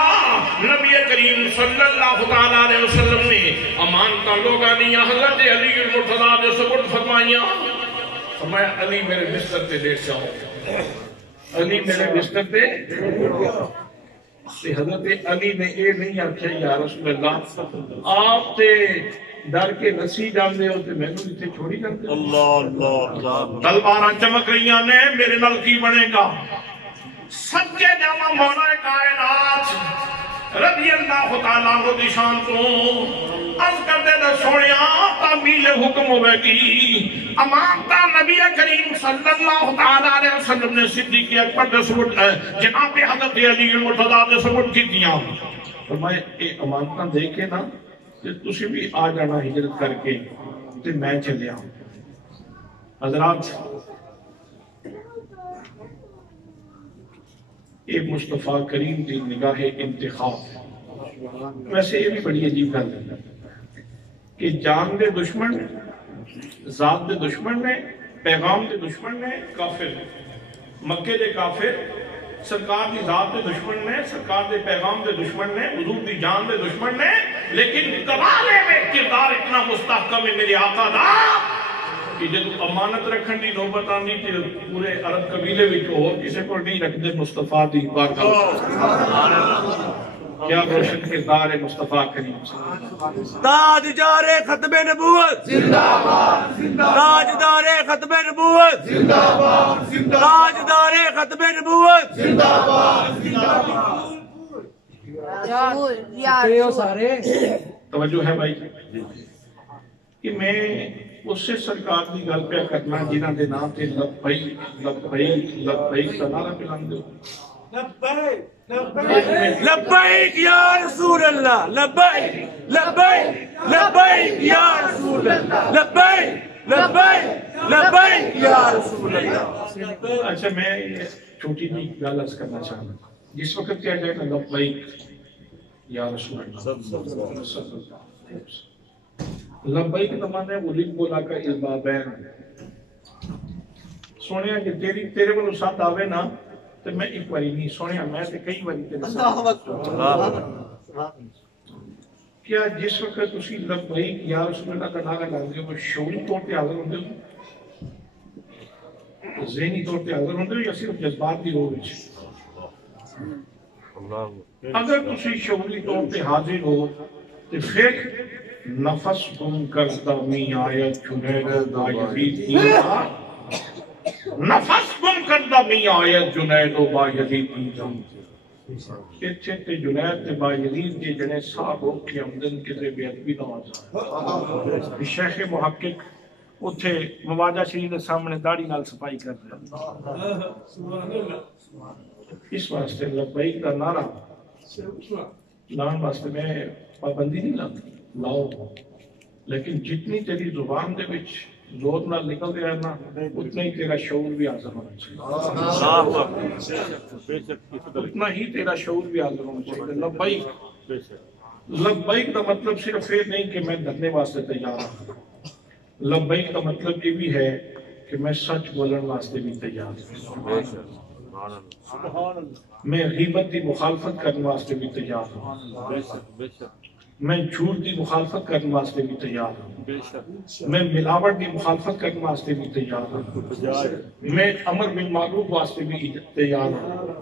نبی کریم صلی اللہ تعالیٰ علیہ وسلم نے امانتہ لوگا دیا، حضرت علی المرتضیٰ نے سپرد فرمائیاں، فرمایا علی میرے بستر تے لیٹ جاؤ، علی میرے بستر تے۔ حضرت علی نے اے نہیں آکھیا یا رسول اللہ آپ تے ڈر کے نسی جاندے ہو تے میں نے اتنے چھوڑی جاندے ہو، اللہ اللہ اللہ، تلواراں چمک رہیاں نے، میرے نال کی بنے گا؟ سچے جامع مولا کائنات رضی اللہ تعالیٰ عنہ دی شان تو عرض کرتے دا سونیا تعمیل حکم ہوئے گی امانتا نبی کریم صلی اللہ تعالیٰ علیہ وسلم نے صدیق اکبر دے سبٹ جناب حضرت علی المرتضیٰ دے سبٹ کی دیا فرمائے اے امانتا دیکھے نا کہ تسی بھی آ جانا ہجرت کر کے تو میں چلے آؤں حضرات اے مصطفیٰ کریم دی نگاہ انتخاب ویسے یہ بھی بڑی عجیب گل ہے کہ جان دے دشمن ذات دے دشمن نے پیغام دے دشمن نے کافر مکے دے کافر سرکار دی ذات دے دشمن نے سرکار دے پیغام دے دشمن نے حضور دی جان دے دشمن نے لیکن کمالے میں کردار اتنا مستحکم ہے میرے آقا دا کہ جب امانت رکھن دی نوبت آندی تے پورے عرب قبیلے وچ اور کسے کو نہیں رکھ دے مصطفیٰ دی بارگاہ کیا روشن کردار ہے مصطفیٰ کریم تاجدار ختم نبوت زندہ باد تاجدار ختم نبوت زندہ باد تاجدار ختم نبوت زندہ باد توجہ ہے بھائی کہ میں اس سے سرکار دی گل پہ کرنا جنہاں دے نام تے لبیک لبیک لبیک کا نعرہ پلان دو لبیک یا رسول اللہ لبیک لبیک لبیک یا رسول اللہ لبیک لبیک لبیک یا رسول اللہ اچھا میں یہ چھوٹی جی گل عرض کرنا چاہتا ہوں جس وقت کیا جائے نا لبیک یا رسول اللہ لبیک زمانے ولید بولا کا البابین سونیا کہ تیرے بلو ساتھ آوے نا تو میں ایک باری نہیں سونیا میں تے کئی باری تیرے ساتھ کیا جس وقت اسی لبیک یا رسول اللہ کا نعرہ لگ دے وہ شعوری طور پہ حاضر ہوندے ہو ذہنی طور پہ حاضر ہوندے ہو یا صرف جذبات دی ہو وچ اگر تسی شعوری طور پہ حاضر ہو تو پھر نفس گم کرتا می آیت جنید دا یزید دینا نفس گم کرتا می آیت جنید با یزید دینا اتھے تے جنید تے با یزید دی جنے صاحب ہو کی آمدن کتے بے ادبی نہ آجا شیخ محقق اتھے مواجہ شریف سامنے داڑھی نال صفائی کر رہے اس واسطے لبیک کا نعرہ لان واسطے میں پابندی نہیں لاتی لاؤ لیکن جتنی تیری زبان دے وچ زور نہ نکل دے رہنا اتنا ہی تیرا شعور بھی حاضر ہونا چاہیے اتنا ہی تیرا شعور بھی حاضر ہونا چاہیے لبیک لبیک کا مطلب صرف یہ نہیں کہ میں دھرنے واسطے تیار ہوں لبیک کا مطلب یہ بھی ہے کہ میں سچ بولن واسطے بھی تیار ہوں میں غیبت دی مخالفت کرنے واسطے بھی تیار ہوں میں جھوٹ دی مخالفت کرنے واسطے بھی تیار ہوں میں ملاوٹ دی مخالفت کرنے واسطے بھی تیار ہوں میں امر بالمعروف واسطے بھی تیار ہوں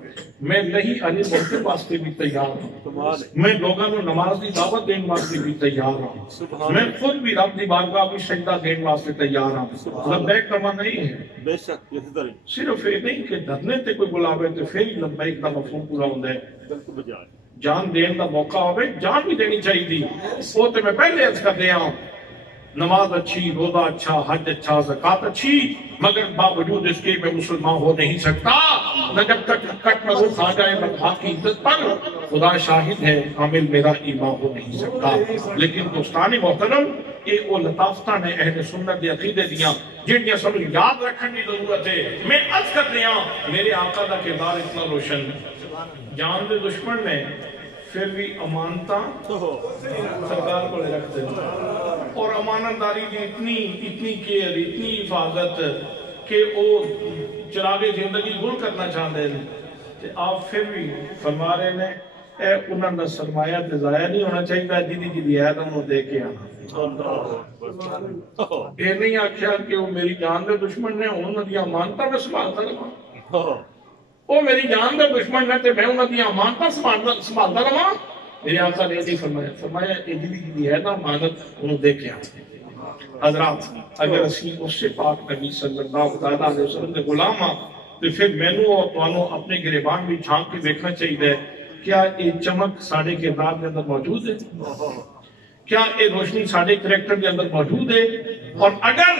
میں نہیں علی منکر واسطے بھی تیار ہوں میں لوگوں کو نماز دی دعوت دینے واسطے بھی تیار ہوں میں خود بھی رب دی بارگاہ بھی سجدہ دینے واسطے تیار ہوں لبیک کا معنی نہیں ہے صرف یہ نہیں کہ دھرنے تے کوئی بلاوے تو پھر لبیک کا مفہوم پورا ہوتا ہے جان دین کا موقع ہوئے جان بھی دینی چاہیے تھی وہ تو میں پہلے عرض کر دیا ہوں نماز اچھی روزہ اچھا حج اچھا زکوٰۃ اچھی مگر باوجود اس کے میں مسلمان ہو نہیں سکتا نہ جب تک کٹ میں روح آ جائے مدحا کی عزت پر خدا شاہد ہے کامل میرا ایمان ہو نہیں سکتا لیکن دوستان محترم یہ وہ لطافتہ نے اہل سنت دے عقیدے دیاں جنہیں سب یاد رکھنے کی ضرورت ہے میں عرض کر دیا میرے آقا کا کردار اتنا روشن جان دے دشمن نے پھر بھی امانتہ سرکار کو لے رکھتے ہیں اور امانتداری کی اتنی کیئر اتنی حفاظت کہ وہ چراغ زندگی گل کرنا چاہتے ہیں کہ آپ پھر بھی فرما رہے ہیں اے انہوں نے سرمایہ تے ضائع نہیں ہونا چاہیے جی دی ہے انہوں دے کے آنا یہ نہیں آکھیا کہ وہ میری جان دے دشمن نے انہوں نے امانتہ میں سنبھالتا رہا وہ میری جان دے دشمن نے تے میں انہوں نے امانتہ سنبھالتا رہا میرے آقا نے نہیں فرمایا اجلی کی ہے نا امانت انہوں دے کے آنا حضرات اگر اسی اس سے پاک نبی صلی اللہ علیہ وسلم کے غلام تو پھر مینو اور تانوں اپنے گریبان بھی جھانک کے دیکھنا چاہیے کیا یہ چمک ساڑے کردار کے اندر موجود ہے، کیا یہ روشنی ساڑے کریکٹر کے اندر موجود ہے، اور اگر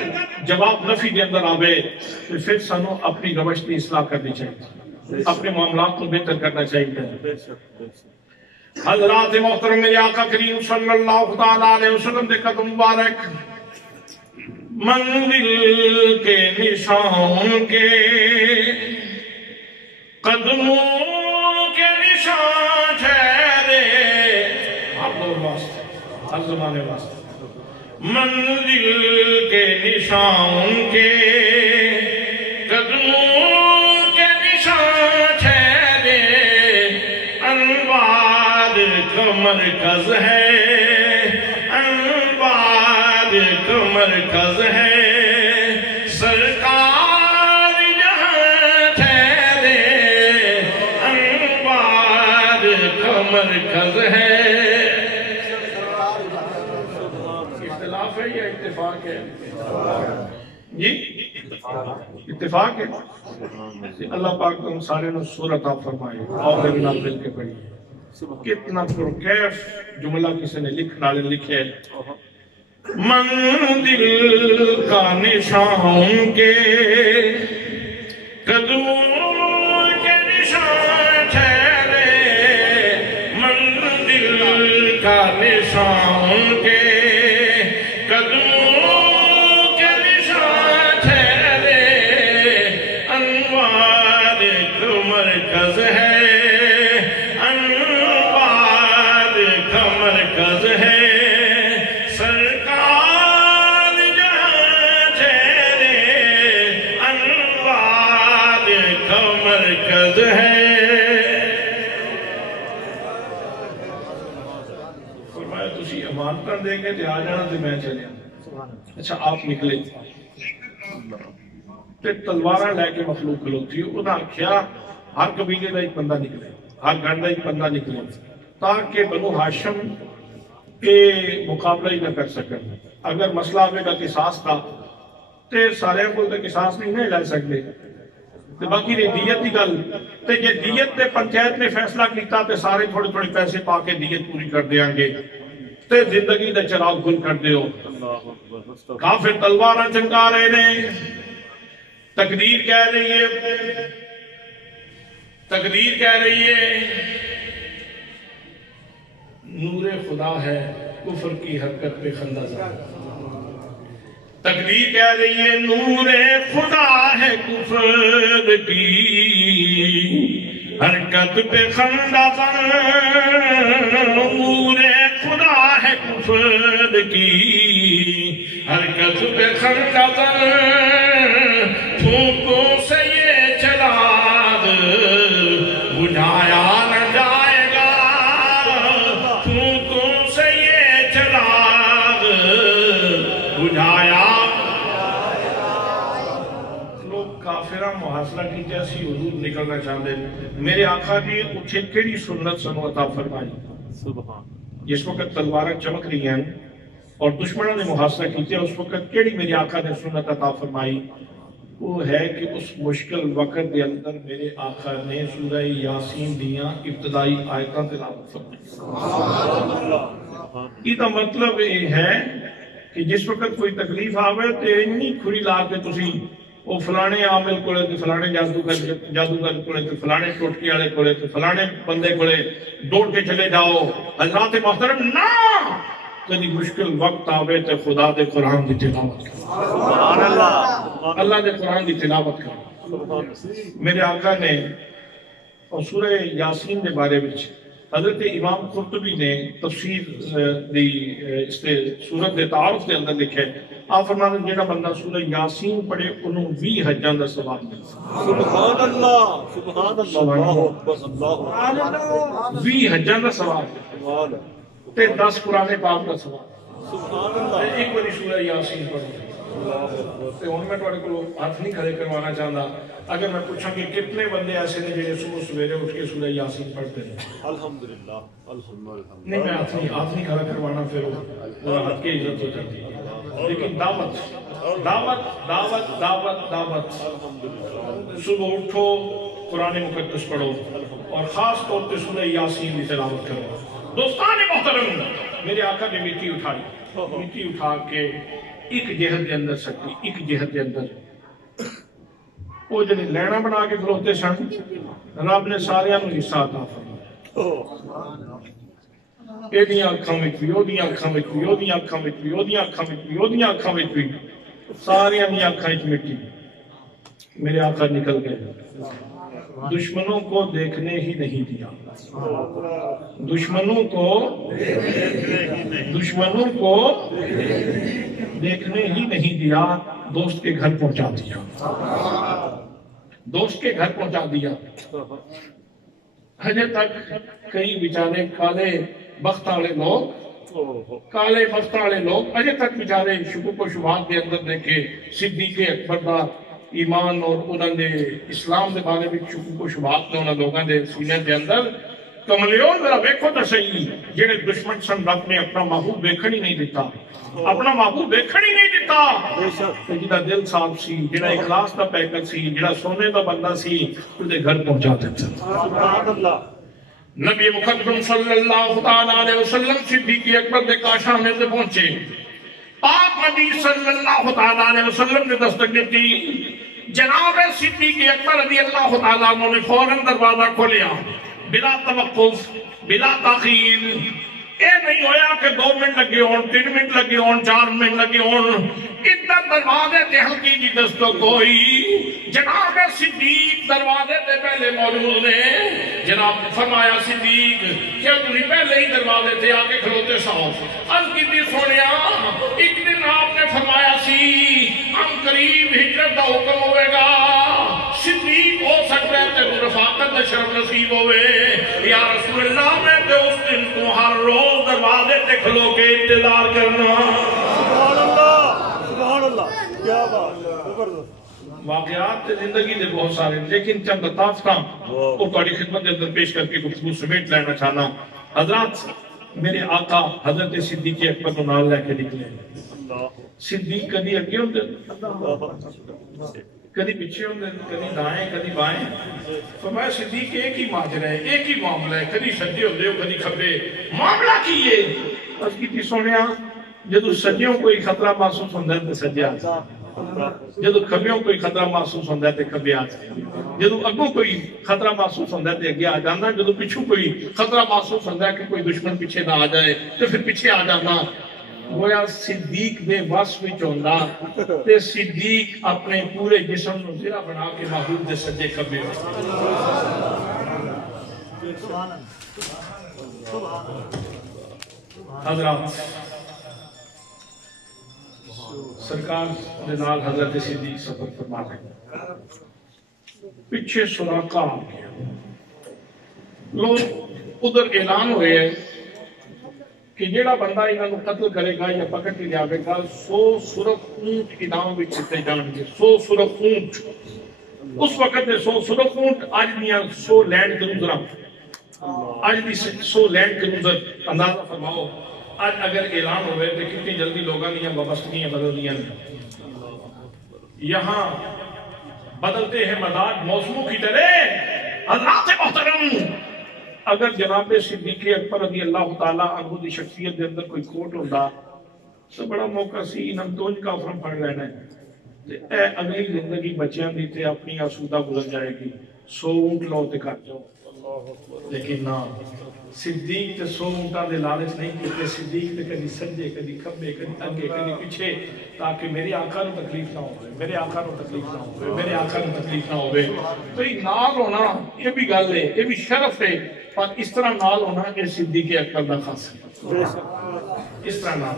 جواب نفی کے اندر آوے تو پھر سانوں اپنی روش کی اصلاح کرنی چاہیے، اپنے معاملات کو بہتر کرنا چاہیے۔ حضرات محترم میرے آقا کریم صلی اللہ تعالیٰ علیہ وسلم دے قدم مبارک منزل کے نشان کے قدموں کے نشان ٹھہرے، آپ لوگ واسطے ہر زمانے واسطے منزل کے نشان کے قدموں کے نشان ٹھہرے، انوار کا مرکز ہے، انوار کا مرکز ہے، سرکار جہاں ٹھہرے، انوار کا مرکز ہے۔ اختلاف ہے یا اتفاق ہے؟ جی اتفاق ہے۔ اللہ پاک تم سارے نے سورت عطا فرمائے اور میرے نال مل کے پڑھی۔ کتنا پرکیف جملہ کسی نے لکھے، منزل کا نشان کے قدموں کے نشان ٹھہرے، منزل کا نشان کے قدموں کے نشان ٹھہرے، انوار کا مرکز ہے، انوار کا مرکز ہے، سرکار جہاں ٹھہرے، انوار کا مرکز ہے۔ فرمایا تسی امانتاں دیں گے تے آ جانا تے میں چلے۔ اچھا آپ نکلے تے تلواراں لے کے مخلوق کھلوتی، انہاں کیا ہر قبیلے کا ایک بندہ نکلے، ہر گھر کا ایک بندہ نکلے، تاکہ بنو ہاشم کے مقابلہ ہی نہ کر سکیں۔ اگر مسئلہ آئے گا قصاص کا تے سارے کو تے قصاص نہیں لے سکتے، تے باقی نے دیت کی گل تے جے دیت تے پنچایت نے فیصلہ کیتا تے سارے تھوڑے تھوڑے پیسے پا کے دیت پوری کر دیاں گے تے زندگی دا چراغ گل کر دیو۔ کافر تلواراں چنکا رہے نے، تقدیر کہہ رہی ہے، تقدیر کہہ رہی ہے نور خدا ہے کفر کی حرکت پہ خندہ زار، تقدیر کہہ رہی ہے نور خدا ہے کفر کی حرکت پہ خندہ زار، نور خدا ہے کفر کی حرکت پہ خندہ زار، پھونکوں سے یہ چراغ بجھایا نہ جائے گا، پھونکوں سے یہ چراغ بجھایا۔ لوگ کافرہ محاصرہ کی جیسی حضور نکلنا چاہتے ہیں۔ میرے آقا نے اٹھے کیڑی سنت سنو عطا فرمائی، جس وقت تلواریں چمک رہی ہیں اور دشمنوں نے محاصرہ کیتے، اس وقت کیڑی میرے آقا نے سنت عطا فرمائی؟ وہ ہے کہ اس مشکل وقت کے اندر میرے آقا نے سورہ یاسین دیاں ابتدائی آیتاں تلاوت فرمائی۔ یہ مطلب یہ ہے کہ جس وقت کوئی تکلیف آوے تو اتنی کھری لا کے تسی وہ فلانے عامل کولے تے فلانے جادوگر کولے تے فلانے ٹوٹکی والے کولے تے فلانے بندے کولے دوڑ کے چلے جاؤ۔ حضرات محترم نہ، کدی مشکل وقت آوے تے خدا دے قرآن دی تلاوت کرو، سبحان اللہ، اللہ دے قرآن دی تلاوت کرو۔ میرے آقا نے اور سورہ یاسین دے بارے وچ حضرت امام قرطبی نے تفسیر دی اس تے سورت دے تعارف دے اندر لکھے، آپ فرماتے ہیں جنہا بندہ سورہ یاسین پڑھے انہوں 20 حجاں دا ثواب ملتا۔ سبحان اللہ، سبحان اللہ، 20 حجاں دا ثواب تے 10 قرآن پاک دا ثواب۔ سبحان اللہ، ایک بڑی سورہ یاسین پڑھو تے ہن میں تواڈے کولوں ہاتھ نہیں کھڑے کروانا چاہتا، اگر میں پوچھاں کہ کتنے بندے ایسے نے جڑے صبح سویرے اٹھ کے سورہ یاسین پڑھتے ہیں؟ الحمدللہ، الحمدللہ، نہیں میں ہاتھ نہیں کھڑا کروانا، پھر وہ ہاتھ کی عزت ہو جاتی ہے، لیکن دعوت دعوت دعوت دعوت دعوت صبح اٹھو قرآن مقدس پڑھو اور خاص طور پہ سورہ یاسین کی تلاوت کرو دوستان محترم میرے آقا نے مٹی اٹھائی مٹی اٹھا کے ایک جہت کے اندر سکتی ایک جہت کے اندر وہ جنہیں لینا بنا کے کھلوتے سن رب نے سارے انہوں حصہ عطا فرمایا ایدیاں اکھاں وچ وی اودیاں اکھاں وچ وی اودیاں اکھاں وچ وی اودیاں اکھاں وچ وی اودیاں اکھاں وچ وی ساری اپنی اکھاں وچ مٹی میرے آقا نکل گئے دشمنوں کو دیکھنے ہی نہیں دیا دشمنوں کو دیکھنے ہی نہیں دیا دوست کے گھر پہنچا دیا دوست کے گھر پہنچا دیا ہجے تک کئی بیچارے کالے بخت والے لوگ اجے تک بیچارے شکوک و شبہات دے اندر دیکھے صدیق اکبر دا ایمان اور انہوں نے اسلام دے بارے میں شکوک و شبہات نے انہوں لوگوں دے سینے دے اندر کملیوں ذرا ویکھو تو صحیح جڑے دشمن سن رب نے اپنا محبوب ویکھن ہی نہیں دیتا اپنا محبوب ویکھن ہی نہیں دیتا جڑا دل صاف سی جڑا اخلاص دا پیکر سی جڑا سونے دا بندہ سی اودے گھر پہنچا دیتا سبحان اللہ نبی مقدم صلی اللہ علیہ وسلم صدیق اکبر دے کاشانے سے پہنچے پاک نبی صلی اللہ علیہ وسلم نے دستک دیتی جناب صدیق اکبر رضی اللہ تعالیٰ عنہ نے فوراً دروازہ کھولیا بلا توقف بلا تاخیر اے نہیں ہویا کہ 2 منٹ لگے ہون 3 منٹ لگے ہون 4 منٹ لگے ہون اتنا دروازے تے ہلکی جی دستک ہوئی جناب صدیق دروازے تے پہلے موجود نے جناب فرمایا صدیق کیا تمہیں پہلے ہی دروازے تے آگے کھلوتے ساؤ عرض کی بھی سونیا ایک دن آپ نے فرمایا سی ہم قریب ہجرت دا حکم ہوئے گا صدیق ہو سکتا ہے تے رفاقت دا شرف نصیب ہوئے یا رسول اللہ میں تے اس دن تو ہر روز دروازے تے کھلو کے انتظار کرنا سبحان اللہ کیا بات واقعات تے زندگی دے بہت سارے لیکن چند لطافتاں وہ تہاڈی خدمت دے اندر پیش کر کے گفتگو سمیٹ لینا چاہنا حضرات میرے آقا حضرت صدیق اکبر کو نال لے کے نکلے صدیق کدی اگے ہوندے کدی پیچھے ہوندے کدی دائیں کدی بائیں فرمایا صدیق ایک ہی ماجرا ہے ایک ہی معاملہ ہے کدی سجے ہوندے ہو کدی کھبے معاملہ کی ہے اس کی سونیا جدو سجیوں کوئی خطرہ محسوس ہوندا ہے تے سجے آ جدو کھبیوں کوئی خطرہ محسوس ہوندا ہے تے کھبے آ جدو اگوں کوئی خطرہ محسوس ہوندا ہے تے اگے آ جانا جدو پیچھوں کوئی خطرہ محسوس ہوندا ہے کہ کوئی دشمن پیچھے نہ آ جائے تے پھر پیچھے آ جانا گویا صدیق دے وس وچ ہوندا تے صدیق اپنے پورے جسم نو زرہ بنا کے محبوب دے سجے کھبے حضرات سرکار دے نال حضرت صدیق سفر فرما رہے پیچھے سراقہ آ گیا لوگ ادھر اعلان ہوئے ہیں کہ جیڑا بندہ انہوں قتل کرے گا یا پکڑ کے جاوے گا 100 سرخ اونٹ انعام وچ دتے جان گے 100 سرخ اونٹ اس وقت دے 100 سرخ اونٹ اج دیاں 100 لینڈ کروزر اج دی 100 لینڈ کروزر اندازہ فرماؤ آج اگر اعلان ہوئے تو کتنی جلدی لوگاں نہیں وابستگیاں بدل دیا یہاں بدلتے ہیں مزاج موسموں کی طرح حضرات محترم اگر جناب صدیق اکبر رضی اللہ تعالیٰ عنہ دی شخصیت دے اندر کوئی کھوٹ ہوتا تو بڑا موقع سی انہوں تو ان کا فرم پڑ لینا ہے اے اگلی زندگی بچیاں دی تے اپنی آسودہ گزر جائے گی 100 اونٹ لو تے کر جاؤ لیکن نہ صدیق تے 100 اونٹاں دے لالچ نہیں کیتے صدیق تے کدی سجے کدی کھبے کدی اگے کدی پیچھے تاکہ میرے آقا نو تکلیف نہ ہوئے میرے آقا نو تکلیف نہ ہوئے میرے آقا نو تکلیف نہ ہوئے تو یہ نال ہونا یہ بھی گل ہے یہ بھی شرف ہے پر اس طرح نال ہونا کہ صدیق اکبر دا خاص ہے اس طرح نال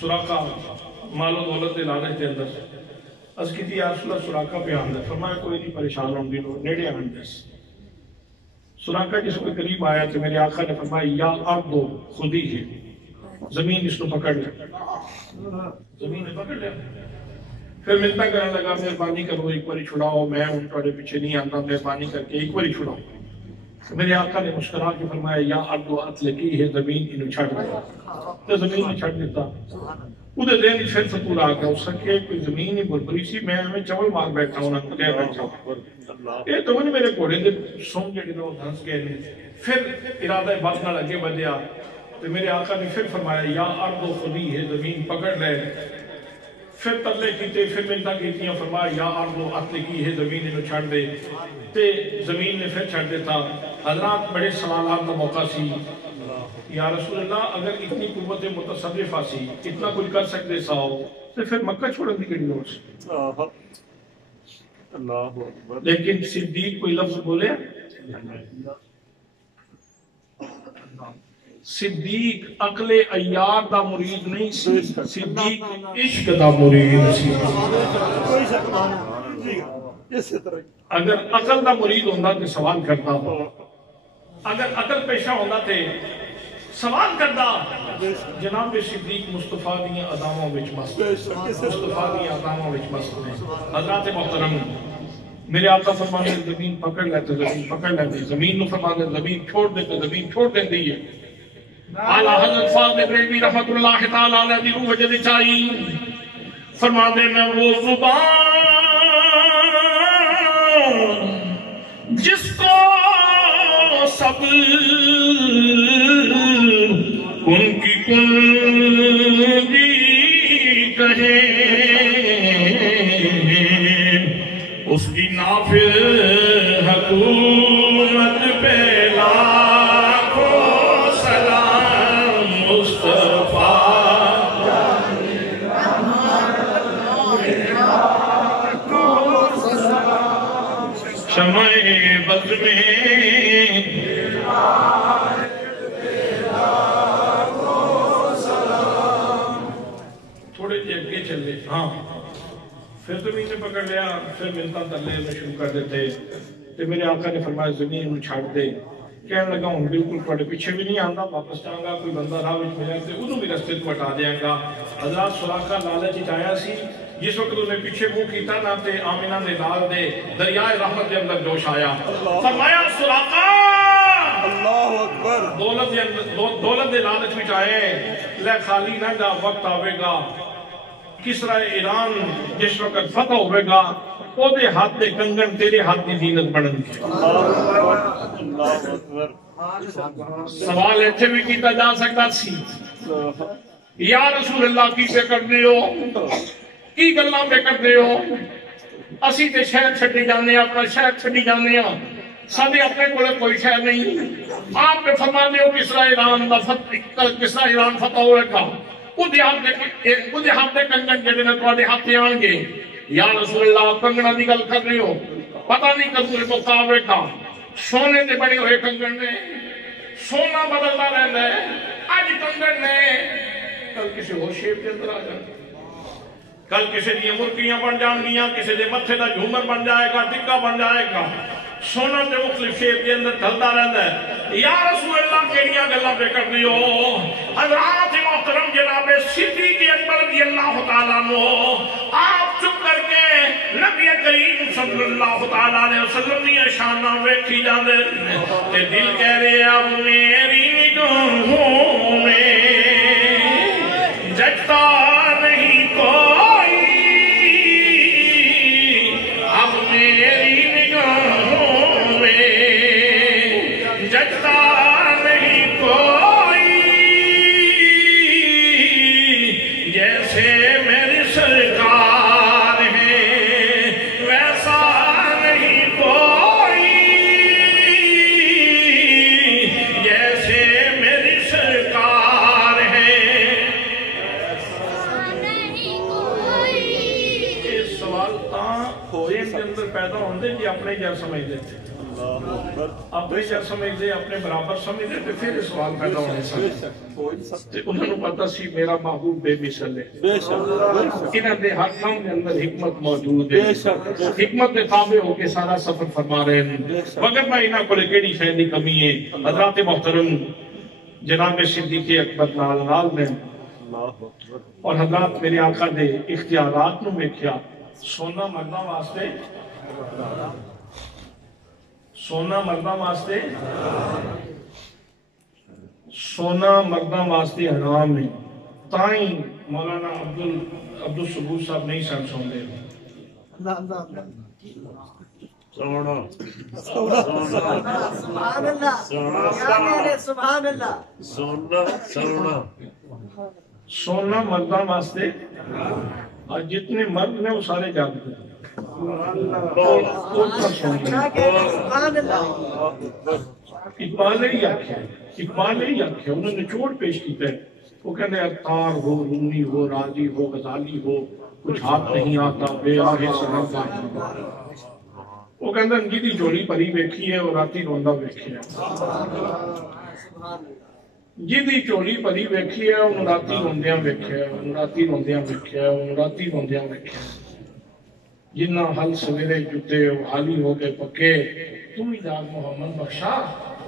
سراقہ مال و دولت دے لالچ دے اندر اس کی تھی رسول اللہ سراقہ پہ آمد فرمایا کوئی نہیں پریشان ہوں گی نیڑے آن دس سراقہ جس کو قریب آیا تو میرے آقا نے فرمایا یا ارض خودی ہے زمین اس کو پکڑ لے زمین نے پکڑ لیا پھر ملتا کرنے لگا مہربانی کرو ایک باری چھڑاؤ میں ان ٹوڑے پیچھے نہیں آتا مہربانی کر کے ایک باری چھڑاؤ میرے آقا نے مسکرا کے فرمایا یا ارض اطلقی ہے زمین انہوں چھڑ دیا تو زمین نے چھڑ دیتا ਉਹਦੇ ਦਿਨ ਵਿੱਚ ਫਿਰ ਫਤੂਰ ਆ ਗਿਆ ਉਸ ਕੇ ਕੋਈ ਜ਼ਮੀਨ ਹੀ ਬੁਰਬਰੀ ਸੀ ਮੈਂ ਐਵੇਂ ਚਵਲ ਮਾਰ ਬੈਠਾ ਉਹਨਾਂ ਨੂੰ ਕਹਿ ਬੈਠਾ ਇਹ ਤਾਂ ਉਹਨੇ ਮੇਰੇ ਘੋੜੇ ਦੇ ਸੁਣ ਜਿਹੜੇ ਨੇ ਉਹ ਧੰਸ ਗਏ ਨੇ ਫਿਰ ਇਰਾਦਾ ਬਸ ਨਾਲ ਅੱਗੇ ਵਧਿਆ تو میرے آقا نے پھر فرمایا یا ارض و خلی ہے زمین پکڑ لے پھر تلے کیتے پھر منتہ کیتیاں فرمایا یا ارض و اطلقی ہے زمین انہوں چھڑ دے تے زمین نے پھر چھڑ دیتا حضرات بڑے سوالات کا موقع سی یا رسول اللہ اگر اتنی قوت متصرف آسی اتنا کچھ کر سکتے ساؤ تو پھر مکہ چھوڑن دی کڑی لوٹ سی لیکن صدیق کوئی لفظ بولے صدیق عقل عیار دا مرید نہیں سی صدیق عشق دا مرید سی اگر عقل دا مرید ہوندہ تے سوال کرتا اگر عقل پیشہ ہوندہ تے سوال کرتا جناب صدیق مصطفیٰ دیا اداموں وچ مست مصطفیٰ دیا اداموں وچ مست ہیں حضرات محترم میرے آقا فرمانے زمین پکڑ لیتے زمین پکڑ لیتے زمین نو فرمانے زمین چھوڑ دیتے زمین چھوڑ دیتی ہے اعلیٰ حضرت فاضل بریلوی رحمت اللہ تعالیٰ علیہ دی روح جدی چاہی فرمانے میں وہ زبان جس کو سب ان کی کنجی کہیں اس کی نافذ حکومت پہ لاکھوں سلام مصطفیٰ شمع بدر میں تھوڑے جی اگے چلے ہاں پھر زمین نے پکڑ لیا پھر ملتا تلے میں شروع کر دیتے تو میرے آقا نے فرمایا زمین انہوں چھاڑ دے کہنے لگا ہوں بالکل پڑے پیچھے بھی نہیں آندا واپس جاؤں گا کوئی بندہ راہ وچ ملے تے انہوں بھی رستے تو ہٹا دیاں گا حضرات سراقہ لالچ وچ آیا سی جس وقت انہیں پیچھے منہ کیتا نہ تے آمنہ نے نال دے دریائے رحمت کے اندر جوش آیا فرمایا سراقہ اللہ اکبر دولت دے لالچ وچ آئے لے خالی نہ جا وقت آوے گا کسرا ایران جس وقت فتح ہوئے گا او دے ہاتھ دے کنگن تیرے ہاتھ دی زینت بڑھن گے سوال ایتھے بھی کیتا جا سکتا سی یا رسول اللہ کی پہ کرنے ہو کی گلہ پہ کرنے ہو اسی تے شہر چھٹی جانے اپنا شہر چھٹی جانے سادے اپنے کولے کوئی شہر نہیں آپ پہ فرمانے ہو کسرا ایران فتح ہوئے گا وہ ہاتھ دے کنگن جڑے نے تو ہاتھے آن گے یا رسول اللہ کنگنہ دی گل کر رہے ہو پتہ نہیں کدھر مقابلے کا سونے دے بڑے ہوئے کنگن نے سونا بدلتا رہتا ہے آج کنگن نے کل کسی اور شیپ کے اندر آ جائے کل کسی دیا مرکیاں بن جان گیا کسی دے متھے دا جھومر بن جائے گا ٹکا بن جائے گا سونا تے مختلف شیپ کے اندر ڈھلتا رہتا ہے یا رسول اللہ کیڑیاں گلاں پہ کر رہی ہو حضرات محترم جناب صدیق اکبر رضی اللہ تعالیٰ عنہ آپ چپ کر کے نبی کریم صلی اللہ تعالیٰ علیہ وسلم نے شانہ بیٹھی جاندے تے دل کہہ رہے اب میری نگاہوں میں جگتا نہیں کوئی اب میری نگاہوں میں جگتا نہیں کوئی جیسے میری سرکار ہے ویسا نہیں کوئی جیسے میری سرکار ہے یہ سوال تاں ہوئے کے اندر پیدا ہوندے جی اپنے جا سمجھ دیتے اپنے جا سمجھ دے اپنے برابر سمجھ دے پھر سوال پیدا ہونے سکتے انہوں نے پتا سی میرا محبوب بے مثل ہے انہوں نے ہر کام کے اندر حکمت موجود ہے حکمت نے تابع ہو کے سارا سفر فرما رہے ہیں مگر میں انہوں کو لکیڑی شہدی کمی ہے حضرات محترم جناب صدیق اکبر نال میں اور حضرات میرے آقا دے اختیارات نو میں کیا سونا مردہ واسطے سونا مردہ واسطے سونا مردہ واسطے حرام ہے تائیں مولانا عبدل سبور صاحب نہیں سن سنتے سونا مردوں واسطے اور جتنے مرد نے وہ سارے جاگتے ہیں اقبال ہی آکھیا انہوں نے چوٹ پیش کیتا ہے وہ کہنے اتار ہو رومی ہو راضی ہو غزالی ہو کچھ ہاتھ نہیں آتا بے آگے سنر کا وہ کہنے ان کی دی جوڑی پری بیکھی ہے اور راتی روندہ بیکھی ہے جی دی چولی پری بیکھی ہے انہوں راتی روندیاں بیکھی ہے انہوں راتی روندیاں بیکھی ہے انہوں راتی روندیاں بیکھی ہے جنہ حل سویرے جتے ہو حالی ہو کے پکے تم ہی جاگ محمد بخشا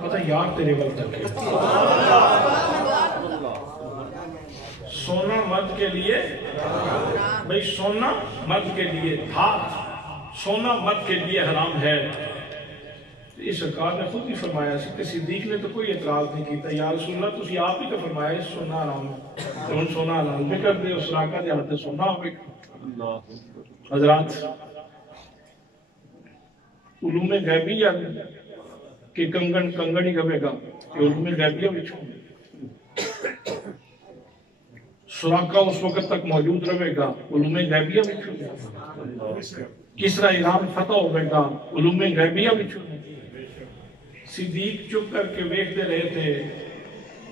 پتہ یار تیرے وقت تک ہے سونا مرد کے لیے بھئی سونا مرد کے لیے تھا سونا مرد کے لیے حرام ہے اس سرکار نے خود ہی فرمایا کہ صدیق نے تو کوئی اعتراض نہیں کیتا یا رسول اللہ تسی آپ ہی تو فرمایا سونا حرام ہے تو ان سونا حلال میں کر دے اس راکہ دے ہاتھ سونا ہوئے حضرات علوم غیبیہ کہ کنگن ہی گوے گا کہ علوم غیبیہ بچھوں سراقہ اس وقت تک موجود رہے گا علوم غیبیہ بچھوں کسرا ایران فتح ہوئے گا علوم غیبیہ بچھوں صدیق چپ کر کے ویکھتے رہے تھے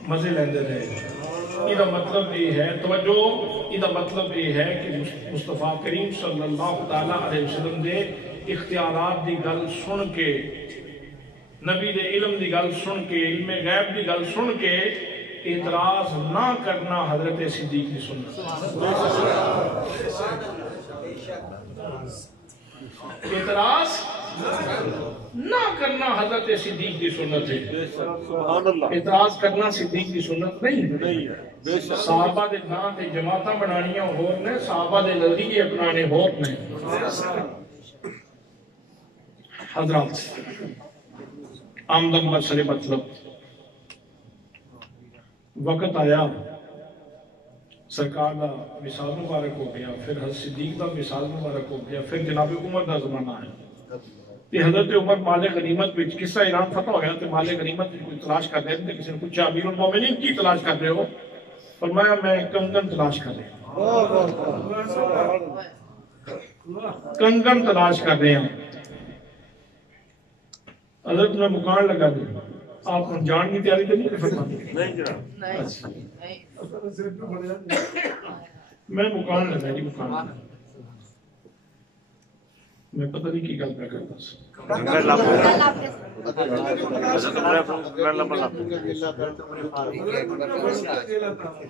مزے لیندے رہے یہ مطلب یہ ہے توجہ یہ مطلب یہ ہے کہ مصطفیٰ کریم صلی اللہ علیہ وسلم دے اختیارات دی گل سن کے نبی دے علم دی گل سن کے علم غیب دی گل سن کے اعتراض نہ کرنا حضرت صدیق کی سنت اعتراض نہ کرنا حضرت صدیق کی سنت ہے اعتراض کرنا صدیق کی سنت نہیں صحابہ دے نام تے جماعتاں بنانیاں ہور نے صحابہ دے نظریے اپنانے ہور نے حضرات آمدن برسر مطلب وقت آیا سرکار دا مثال مبارک ہو گیا پھر حضرت صدیق دا مثال مبارک ہو گیا پھر جناب عمر دا زمانہ ہے کہ حضرت عمر مال غنیمت وچ قصہ ایران فتح ہو گیا تو مال غنیمت وچ کوئی تلاش کر رہے تھے کسی نے پوچھا امیر المومنین کی تلاش کر رہے ہو فرمایا میں کنگن تلاش کر رہے ہوں کنگن تلاش کر رہے ہیں حضرت میں مکان لگا دیا آپ جان کی تیاری تو نہیں فرماتے نہیں جناب میں مکان لگا جی مکان میں پتہ نہیں کی گل پہ کرتا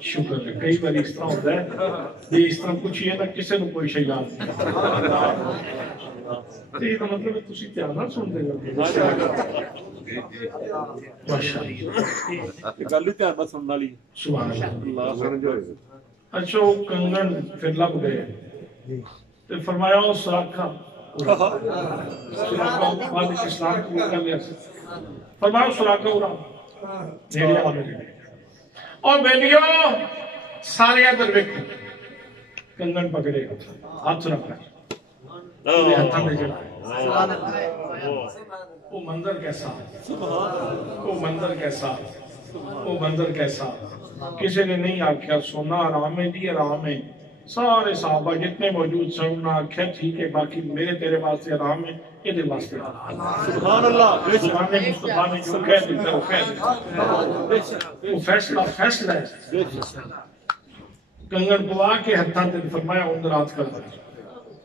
شکر ہے کئی بار اس طرح ہوتا ہے یہ اس طرح پوچھئے نا کسے نو کوئی شیء یاد نہیں یہ تو مطلب ہے تسی دھیان سن دے گا ماشاءاللہ گل دھیان سنن والی سبحان اللہ اچھا وہ کنگن پھر لب گئے تو فرمایا وہ سراکھا اسلام کو کر لیا فرمایا سراکھا اڑا میری آمد اور بیلیو سارے ادھر دیکھو کنگن پکڑے ہاتھ رکھا وہ منظر کیسا وہ منظر کیسا وہ منظر کیسا کسی نے نہیں آکھیا سونا آرام ہے جی آرام ہے سارے صحابہ جتنے موجود سننا آکھیا ٹھیک ہے باقی میرے تیرے واسطے آرام ہے یہ دے واسطے سبحان اللہ سبحان مصطفیٰ نے جو کہہ دیتا وہ کہہ دیتا وہ فیصلہ ہے کنگن پوا کے ہتھاں تے فرمایا اندر ہاتھ کر دیا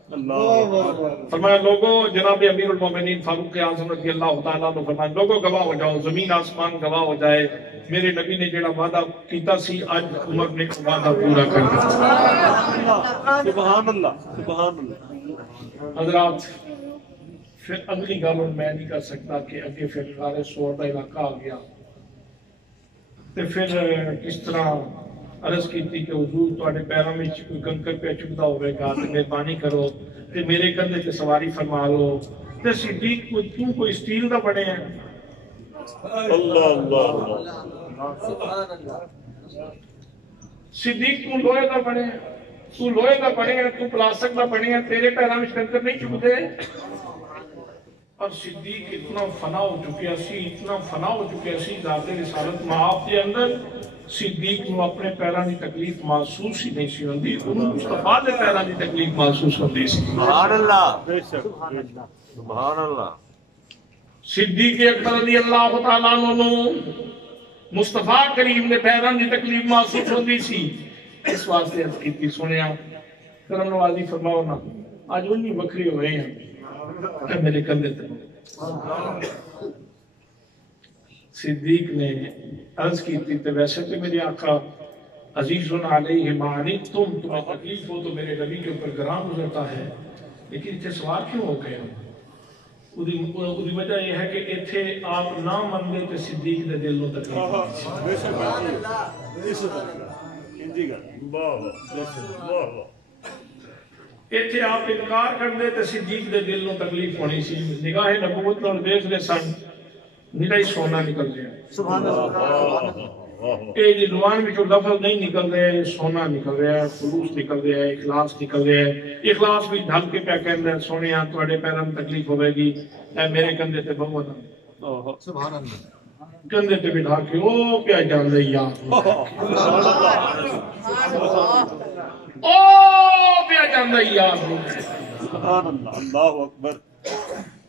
فرمایا لوگوں جناب امیر المومنین فاروق اعظم رضی اللہ تعالیٰ عنہ فرمایا لوگوں گواہ ہو جاؤ زمین آسمان گواہ ہو جائے میرے نبی نے جڑا وعدہ کیتا سی آج عمر نے وعدہ پورا کر دیا سبحان اللہ سبحان اللہ حضرات پھر اگلی گل میں نہیں کر سکتا کہ اگے پھر غار سور دا علاقہ آ گیا تے پھر کس طرح عرض کیتی کہ حضور تواڈے پیراں وچ کوئی کنکر پہ چکدا ہوے گا تے مہربانی کرو تے میرے کندھے تے سواری فرما لو تے صدیق کو تو کوئی سٹیل دا بنے ہیں اللہ اللہ سبحان اللہ صدیق تو لوہے دا بنے تو لوہے دا بنے تو پلاسٹک دا بنے تیرے پیراں وچ کنکر نہیں چکدے اور صدیق اتنا فنا ہو چکیا سی اتنا فنا ہو چکیا سی ذات رسالت معاف دے اندر صدیق نو اپنے پیراں دی تکلیف محسوس ہی نہیں سی ہوندی انہوں مصطفیٰ دے پیراں دی تکلیف محسوس ہوندی سی سبحان اللہ سبحان اللہ صدیق اکبر رضی اللہ تعالیٰ عنہ مصطفیٰ کریم نے پیراں دی تکلیف محسوس ہوندی سی اس واسطے عرض کیتی سنیا کرم نوازی فرماؤ نا آج انہی بکری ہوئے ہیں میرے کندھے تے صدیق نے عرض کیتی تے ویسے تو میرے آقا عزیز علیہ معنی تمہیں تکلیف ہو تو میرے نبی کے اوپر گرام گزرتا ہے لیکن اتنے سوار کیوں ہو گئے اُدھی وجہ یہ ہے کہ اتھے آپ نہ مندے تے صدیق دے دل نو تکلیف اتھے آپ انکار کر دے تے صدیق دے دل نو تکلیف ہونی سی نگاہ نبوت نال دیکھ دے سن نیرا ہی سونا نکل گیا سبحان اللہ اے جی زبان وچوں لفظ نہیں نکل رہے سونا نکل رہا ہے خلوص نکل رہا ہے اخلاص نکل رہا ہے اخلاص بھی ڈھل کے پیا کہندا ہے سونیا تواڈے پیراں تکلیف ہوے گی اے میرے کندھے تے بہو نا سبحان اللہ کندھے تے بٹھا کے او پیا جاندے یار او پیا جاندے یار سبحان اللہ اللہ اکبر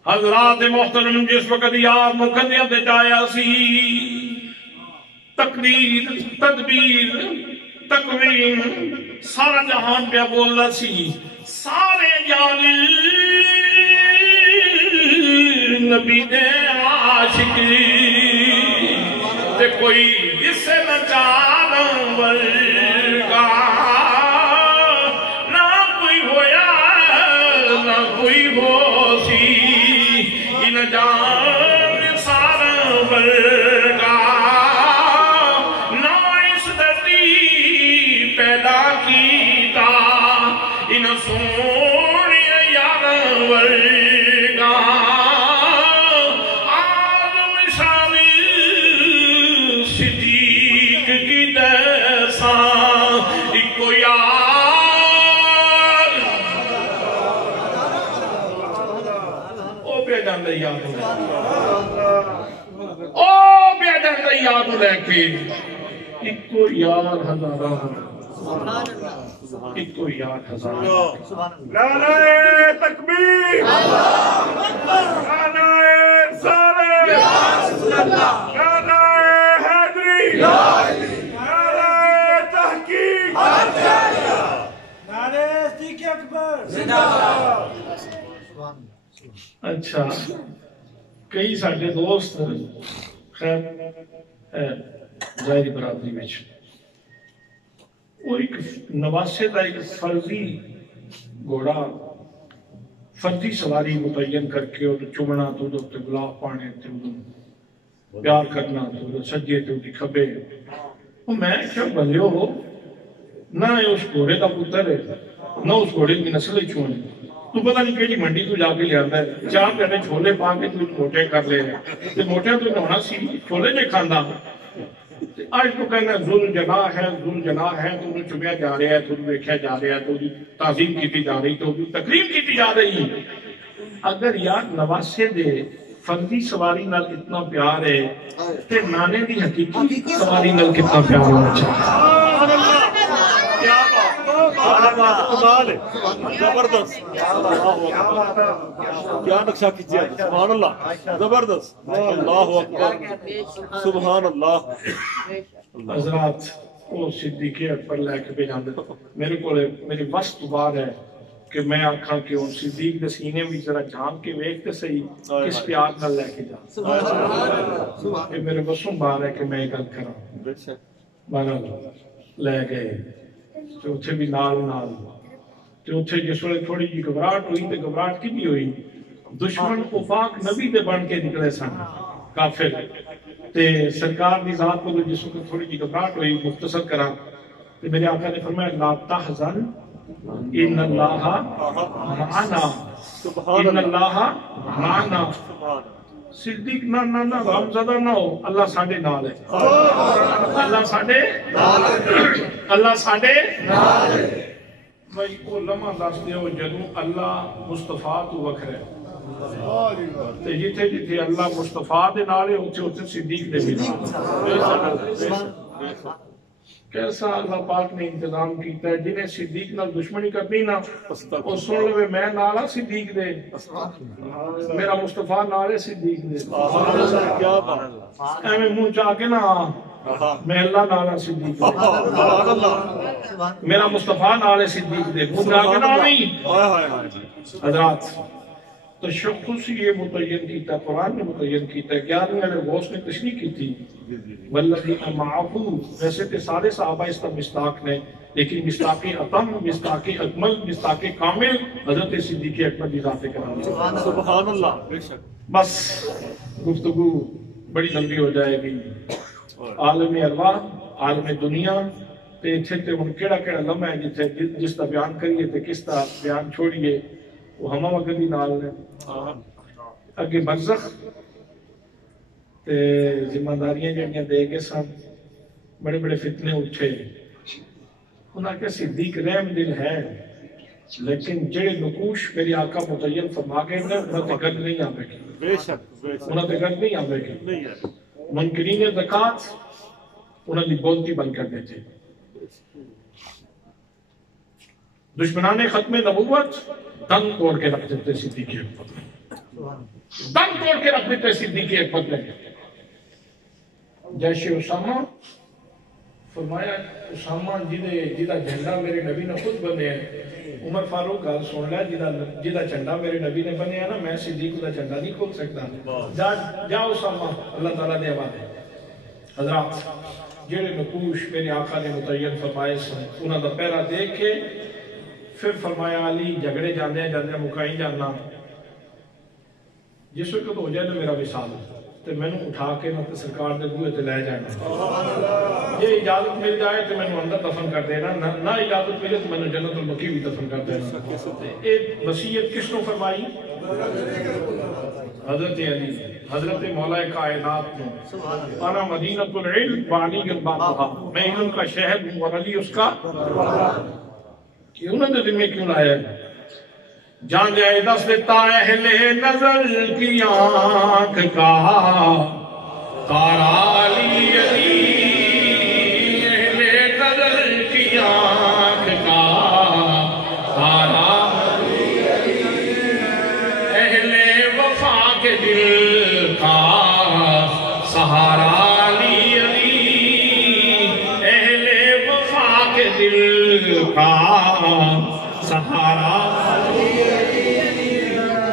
حضرات محترم جس وقت یار نو کندھیاں تے جایا سی تقدیر تدبیر تقویم سارا جہان پہ بولنا سی سارے جانے نبی دے عاشقی تے کوئی جسے نہ جانور کا نہ کوئی ہویا نہ کوئی ہو سی ان جان سارا ورگا پیدا کیتا ان سونی یار ورگا آدم شان صدیق کی دیسا ایکو یار او پہ جاندے یاد او پہ جاندے یاد لے کے ایکو یار ہزارہ ایکو یاد ہزارہ نعرہ تکبیر نعرہ رسالت نعرہ حیدری نعرہ تحقیق نعرہ صدیق اکبر زندہ باد اچھا کئی ساڈے دوست خیر ظاہری برادری وچ وہ ایک نواسے کا ایک فرضی گھوڑا فرضی سواری متعین کر کے اور چمنا تو تے گلاب پانے تے پیار کرنا تو سجے تے کھبے وہ میں کیا بھلیو ہو نہ اس گھوڑے کا پتر ہے نہ اس گھوڑے کی نسل چون تو پتہ نہیں کیڑی منڈی تو جا کے لے آندا ہے چار پینے چھولے پا کے تو موٹے کر لے تے موٹے تو ہونا سی چھولے نہیں کھاندا آج تو کہنا ذل جناح ہے تو انہوں چمیا جا رہا ہے تو انہوں ویکھیا جا رہا ہے تو تعظیم کیتی جا رہی تو تکریم کیتی جا رہی اگر یار نواسے دے فرضی سواری نال اتنا پیار ہے تے نانے دی حقیقی سواری نال کتنا پیار ہونا چاہیے زبردست کیا نقشہ کیجئے سبحان اللہ زبردست اللہ اکبر سبحان اللہ حضرات وہ صدیق اکبر لے کے بھی جاندے میرے کو میری بس تو بات ہے کہ میں آکھاں کہ ان صدیق دے سینے بھی ذرا جھانک کے ویکھتے صحیح کس پیار نال لے کے جا کہ میرے بسوں بار ہے کہ میں گل کراں بہرحال لے گئے تو اتھے بھی نال تو اتھے جس وقت تھوڑی جی گھبراہٹ ہوئی تو گھبراہٹ کی بھی ہوئی دشمن افاق نبی دے بن کے نکلے سن کافر تے سرکار دی ذات کو جس وقت تھوڑی جی گھبراہٹ ہوئی مختصر کرا تو میرے آقا نے فرمایا لا تحزن ان اللہ معنا ان اللہ معنا صدیق نہ غمزدہ نہ ہو، اللہ ساڈے نال ہے، اللہ ساڈے بھائی کو لمحہ دس دیو جدوں اللہ مصطفیٰ تو وکھرا ہے تے جتھے جتھے اللہ مصطفیٰ دے نال ہے اوتھے اوتھے صدیق دے بھی نال کیسا اللہ پاک نے انتظام کیتا ہے، جنہیں صدیق نال دشمنی کرنی نا وہ سن لوے میں نالا صدیق دے، میرا مصطفیٰ نالے صدیق دے، ایویں منہ چاہ کے نا میں اللہ نالا صدیق دے، میرا مصطفیٰ نالے صدیق دے، منہ چاہ کے نا نہیں حضرات تشخص یہ متعین کیتا، قرآن نے متعین کیتا ہے، 11ویں علیہ غوث نے تشریح کی تھی والذین معہ، ویسے تے سارے صحابہ اس کا مصداق نے، لیکن مصداق اتم، مصداق اکمل، مصداق کامل حضرت صدیق اکبر کی ذات کرام۔ سبحان اللہ۔ بس گفتگو بڑی لمبی ہو جائے گی، عالم ارواح، عالم دنیا تے اتھے تے ہن کیڑا کیڑا لمحہ ہے جتھے جس کا بیان کریے تے کس کا بیان چھوڑیے، وہ ہمہ وقت بھی نال نے اگے برزخ تے ذمہ داریاں جڑیاں دے گے سن، بڑے بڑے فتنے اٹھے، انہاں کے صدیق رحم دل ہے، لیکن جڑے نقوش میری آقا متعین فرما گئے نے انہاں تے گل نہیں آوے گی، بے شک انہاں تے گل نہیں آوے گی، منکرین زکات انہاں دی بولتی بند کر دیتے، دشمنان ختم نبوت دن توڑ کے رکھ دیتے صدیق اکبر، دن توڑ کے رکھ دیتے صدیق اکبر نے۔ جیش اسامہ فرمایا اسامہ جیدہ جھنڈا میرے نبی نے خود بنے ہیں، عمر فاروق گل سن لے جیدہ جھنڈا میرے نبی نے بنے ہیں نا، میں صدیق دا جھنڈا نہیں کھول سکتا، جا اسامہ اللہ تعالیٰ دے حوالے۔ حضرات جڑے نقوش میرے آقا نے متعین فرمائے سن انہاں دا پہرا دیکھ کے پھر فرمایا علی جھگڑے جاندے مکائی جانا، جس وقت ہو جائے نا میرا وصال تے میں نے اٹھا کے نہ سرکار دے بوئے تے لے جانا، یہ اجازت مل جائے تو میں نے اندر دفن کر دینا، نہ اجازت ملے تو میں نے جنت المکی بھی دفن کر دینا۔ ایک وصیت کس نے فرمائی؟ حضرت علی، حضرت مولا کائنات نے، انا مدینۃ العلم وعلی البابھا، میں علم کا شہر ہوں اور علی اس کا، انہوں نے دل میں کیوں لایا ہے؟ جان جائے دس دیتا اہل نظر کی آنکھ کا تارا علی علی، اہل نظر کی آنکھ کا تارا علی علی، اہل وفا کے دل کا سہارا علی علی، اہل وفا کے دل کا سہارا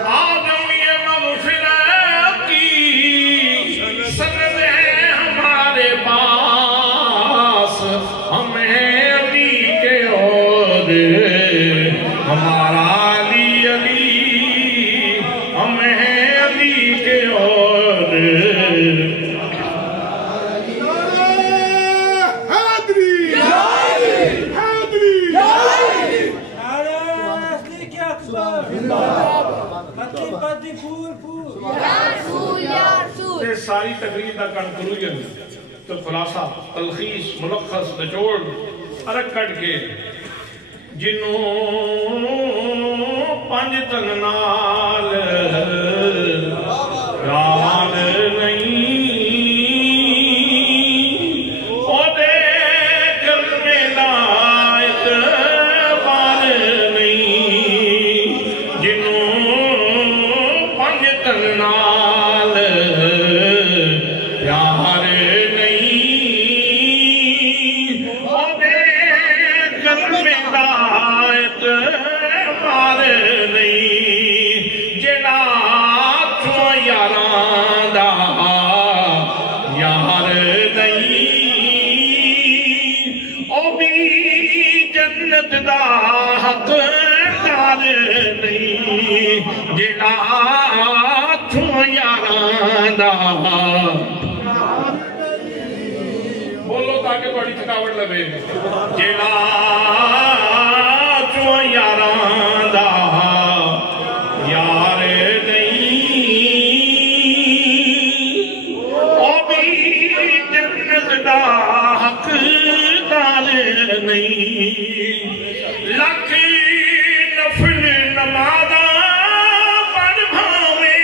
آدم یہ مغفرت کی سند ہے ہمارے پاس، ہم ہیں علی کے اور ہمارا علی علی، ہم ہیں علی کے اور ساری تقریر کا کنکلوژن تو خلاصہ تلخیص ملخص نچوڑ ارک کٹ کے جنوں پنج تن نال رال نہیں، او دے کرنے لائق بال نہیں، جنوں پنج تن نال پیار نہیں، او دے کرنے لائق بال نہیں، جڑا تو یاراں دا یار نہیں، او بھی جنت دا حقدار نہیں، جڑا تو یاراں دا بولو تاکہ بڑی تھکاوٹ لگے، جڑا تو یاراں دا یار نہیں، نہیں لکھ نفل نمازاں پڑھ بھاویں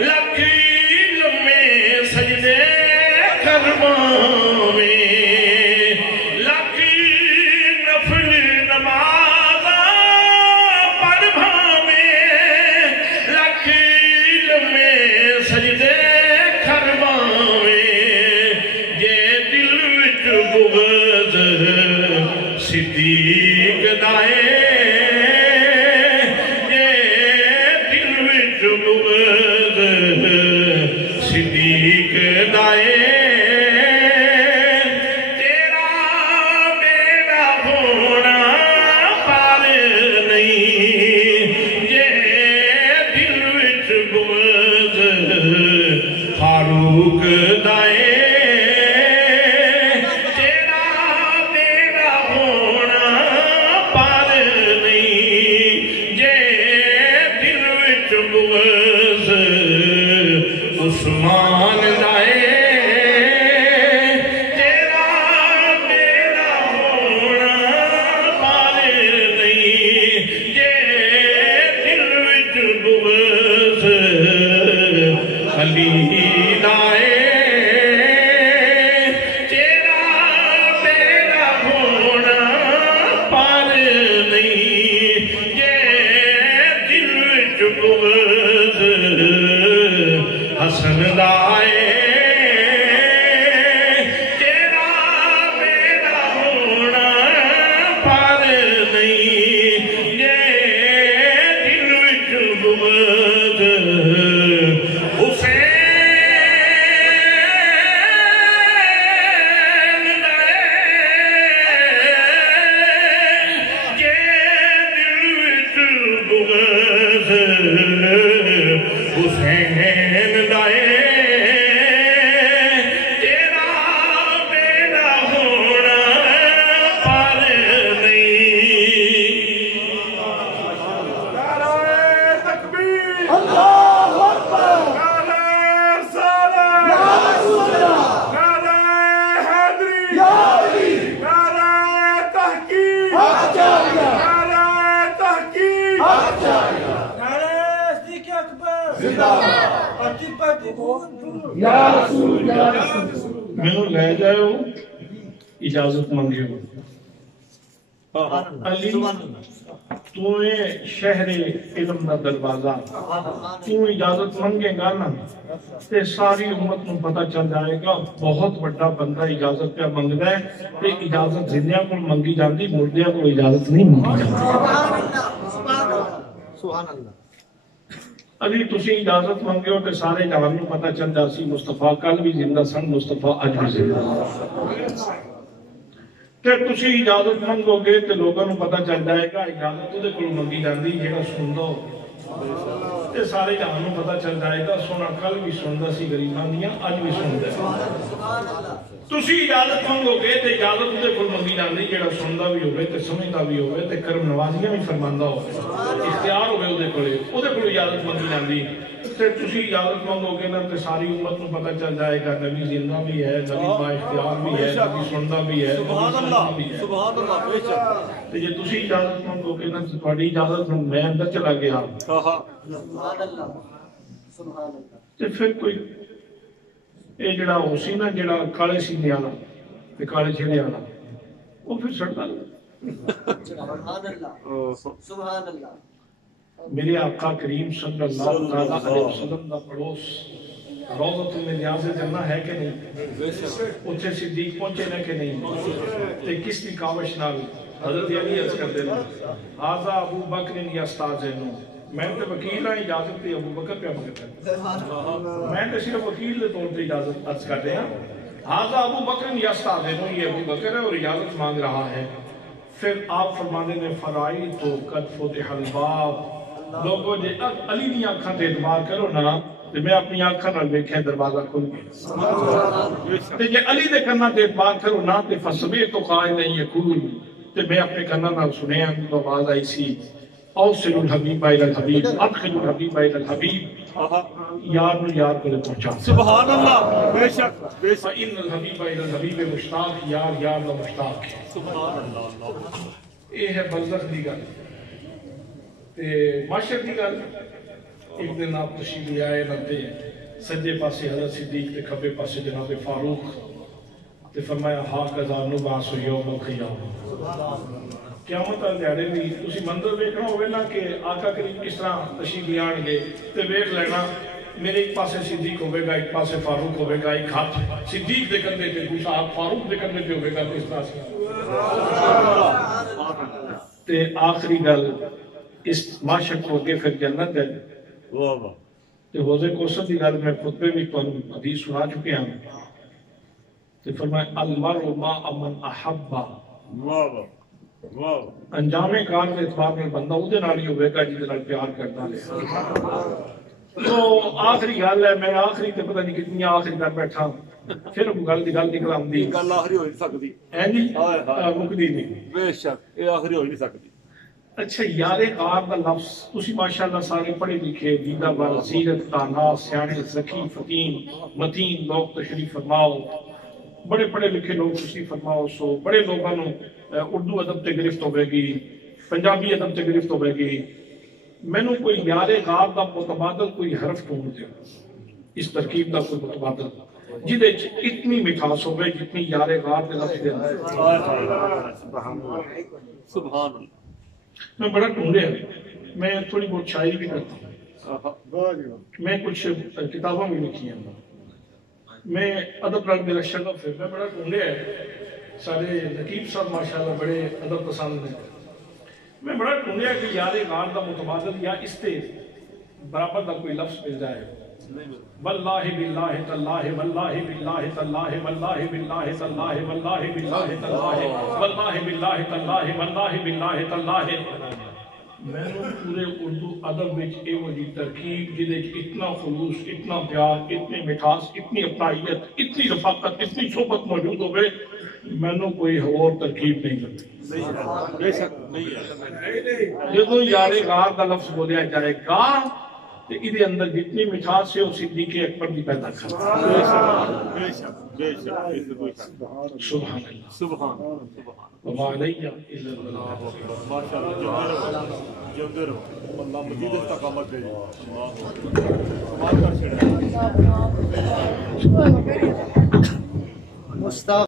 لکھ لمے سجدے کر بھاویں لکھ نفل نمازاں پڑھ بھاویں لکھ لمے سجدے کر بھاویں بغض صدیق دائے دل وچ بغض صدیق دائے تیرا میرا ہونا پار نہیں دل وچ بغض فاروق دائے عثمان دائے تیرا میرا ہونا پار نہیں دل وچ بغض علی دائے تیرا میرا ہونا پار نہیں دل وچ بغض حسن دائے تیرا میرا ہونا پار نہیں دل وچ بغض حسین دائے دل وچ بغض حسین دائے تیرا میرا ہونا پار نہیں نعرہ تکبیر اللہ اکبر نعرہ رسالت یا رسول اللہ نعرہ حیدری یا علی نعرہ تحقیق حق جاریہ نعرہ تحقیق حق جاریہ نعرہ صدیق اکبر زندہ باد پارٹی پارٹی بہت یا رسول یا رسول میں نے لے جائے ہو اجازت منگی ہو علی تو شہر علم دا دروازہ تو اجازت منگے گا نا تے ساری امت کو پتہ چل جائے گا بہت بڑا بندہ اجازت پہ منگدا ہے تے اجازت زندیاں کو منگی جاندی مردیاں کو اجازت نہیں منگی جاندی سبحان اللہ علی تسی اجازت منگے ہو تے سارے جہان کو پتہ چل جاسی مصطفیٰ کل بھی زندہ سن مصطفیٰ اج بھی زندہ تے تسی اجازت منگو گے تے لوگوں کو پتہ چل جائے گا اجازت تو دے کل منگی جاندی جیڑا سن دو تے سارے جہان کو پتہ چل جائے گا سونا کل بھی سندا سی غریباں دیاں اج بھی سندا ہے تسی اجازت منگو گے تے اجازت دے کل منگی جاندی جیڑا سندا بھی ہوے تے سمجھدا بھی ہوے تے کرم نوازیاں بھی فرماندا ہوے اختیار ہوے اودے کول اجازت منگی جاندی تے تسی اجازت منگو گے نا تے ساری امت کو پتہ چل جائے گا نبی زندہ بھی ہے نبی با اختیار بھی ہے نبی سندا بھی ہے سبحان اللہ بے شک تے جے تسی اجازت منگو گے نا تے تہاڈی اجازت میں اندر چلا گیا سبحان اللہ سبحان اللہ تے پھر کوئی اے جڑا ہو سی نا جڑا کالے سینے والا تے کالے چہرے والا وہ پھر سڑدا سبحان اللہ سبحان اللہ میرے آقا کریم صلی اللہ علیہ وسلم دا پڑوس روضۃ من ریاض الجنہ ہے کہ نہیں اتھے صدیق پہنچے نہ کہ نہیں تے کس دی کاوش نال حضرت علی عرض کر دینا آزا ابو بکر یستاذنو میں تے وکیل ہاں اجازت تے ابو بکر پہ مانگتا میں تے صرف وکیل دے طور تے اجازت عرض کر دیا آزا ابو بکر یستاذنو یہ ابو بکر ہے اور اجازت مانگ رہا ہے پھر آپ فرمانے نے فرائی تو قد فتح الباب لوگوں جے علی دی آنکھاں تے اعتبار کرو نا تے میں اپنی آنکھاں نال ویکھیا دروازہ کھل گیا تے جے علی دے کنا تے اعتبار کرو نا تے فسمعت قائلا یقول تے میں اپنے کنا نال سنیا تو آواز آئی سی اوصل الحبیب الى الحبیب ادخل الحبیب الى الحبیب یار نو یار کو پہنچا سبحان اللہ بے شک بے شک فإن الحبیب الى الحبیب مشتاق یار یار دا مشتاق ہے سبحان اللہ یہ ہے برزخ دی گل تے معاشر دی گل ایک دن آپ تشریف لے آئے نتے سجے پاسے حضرت صدیق تے کھبے پاسے جناب فاروق تے فرمایا ہاکذا نبعث یوم القیامہ قیامت والے دیہڑے بھی تسی منظر ویکھنا ہوے نا کہ آقا کریم کس طرح تشریف لے آن گے تے ویکھ لینا میرے ایک پاسے صدیق ہوے گا ایک پاسے فاروق ہوے گا ایک ہاتھ صدیق دے کندھے تے دوسرا ہاتھ فاروق دے کندھے تے ہوے گا کس طرح سے تے آخری گل اس معاشر کو اگے پھر جنت ہے واہ واہ تے حوض کوثر دی گل میں خطبے میں تانوں حدیث سنا چکے ہیں تے فرمایا المرء مع من احب واہ واہ واہ انجام کار کے اعتبار میں بندہ اودے نال ہی ہوے گا جس نال پیار کرتا ہے تو آخری گل ہے میں آخری تے پتہ نہیں کتنی آخری کر بیٹھا پھر گل دی گل نکل آندی گل آخری ہو نہیں سکتی ہیں جی مکدی نہیں بے شک یہ آخری ہو نہیں سکتی اچھا یار غار دا لفظ تسی ماشاءاللہ سارے پڑھے لکھے دیدہ بر سیرت تانا سیانے ذکی فقین متین لوگ تشریف فرماؤ بڑے پڑھے لکھے لوگ تشریف فرماؤ سو بڑے لوگوں نے اردو ادب تے گرفت ہوئے گی پنجابی ادب تے گرفت ہوئے گی میں نے کوئی یار غار دا متبادل کوئی حرف ڈھونڈ دیا اس ترکیب دا کوئی متبادل جدے اتنی مٹھاس ہوئے جتنی یار غار دے لفظ دے سبحان اللہ میں بڑا ڈھونڈے ہیں میں تھوڑی بہت شاعری بھی کرتا ہوں میں کچھ کتابوں بھی لکھی ہیں میں ادب رنگ میرا شغف ہے میں بڑا ڈھونڈے ہیں سارے نقیب صاحب ماشاءاللہ بڑے ادب پسند ہیں میں بڑا ڈھونڈے ہیں کہ یار غار دا متبادل یا اس تے برابر دا کوئی لفظ مل جائے واللہ باللہ تاللہ واللہ باللہ تاللہ واللہ باللہ تاللہ واللہ باللہ تاللہ واللہ باللہ تاللہ واللہ باللہ تاللہ میں نے پورے اردو ادب وچ اے وہی ترکیب جدے اتنا خلوص اتنا پیار اتنی مٹھاس اتنی اپنائیت اتنی رفاقت اتنی صحبت موجود ہوئے میں نے کوئی اور ترکیب نہیں لگتی بے شک نہیں ہے جدو یار غار دا لفظ بولیا جائے گا تو ادھے اندر جتنی مٹھاس ہے وہ صدیق اکبر دی پیدا کرتا بے شک بے شک سبحان اللہ سبحان سبحان وما علیہ الا البلاغ ماشاءاللہ جوندے رہو اللہ مزید استقامت دے کمال کر چھڑے مصطفیٰ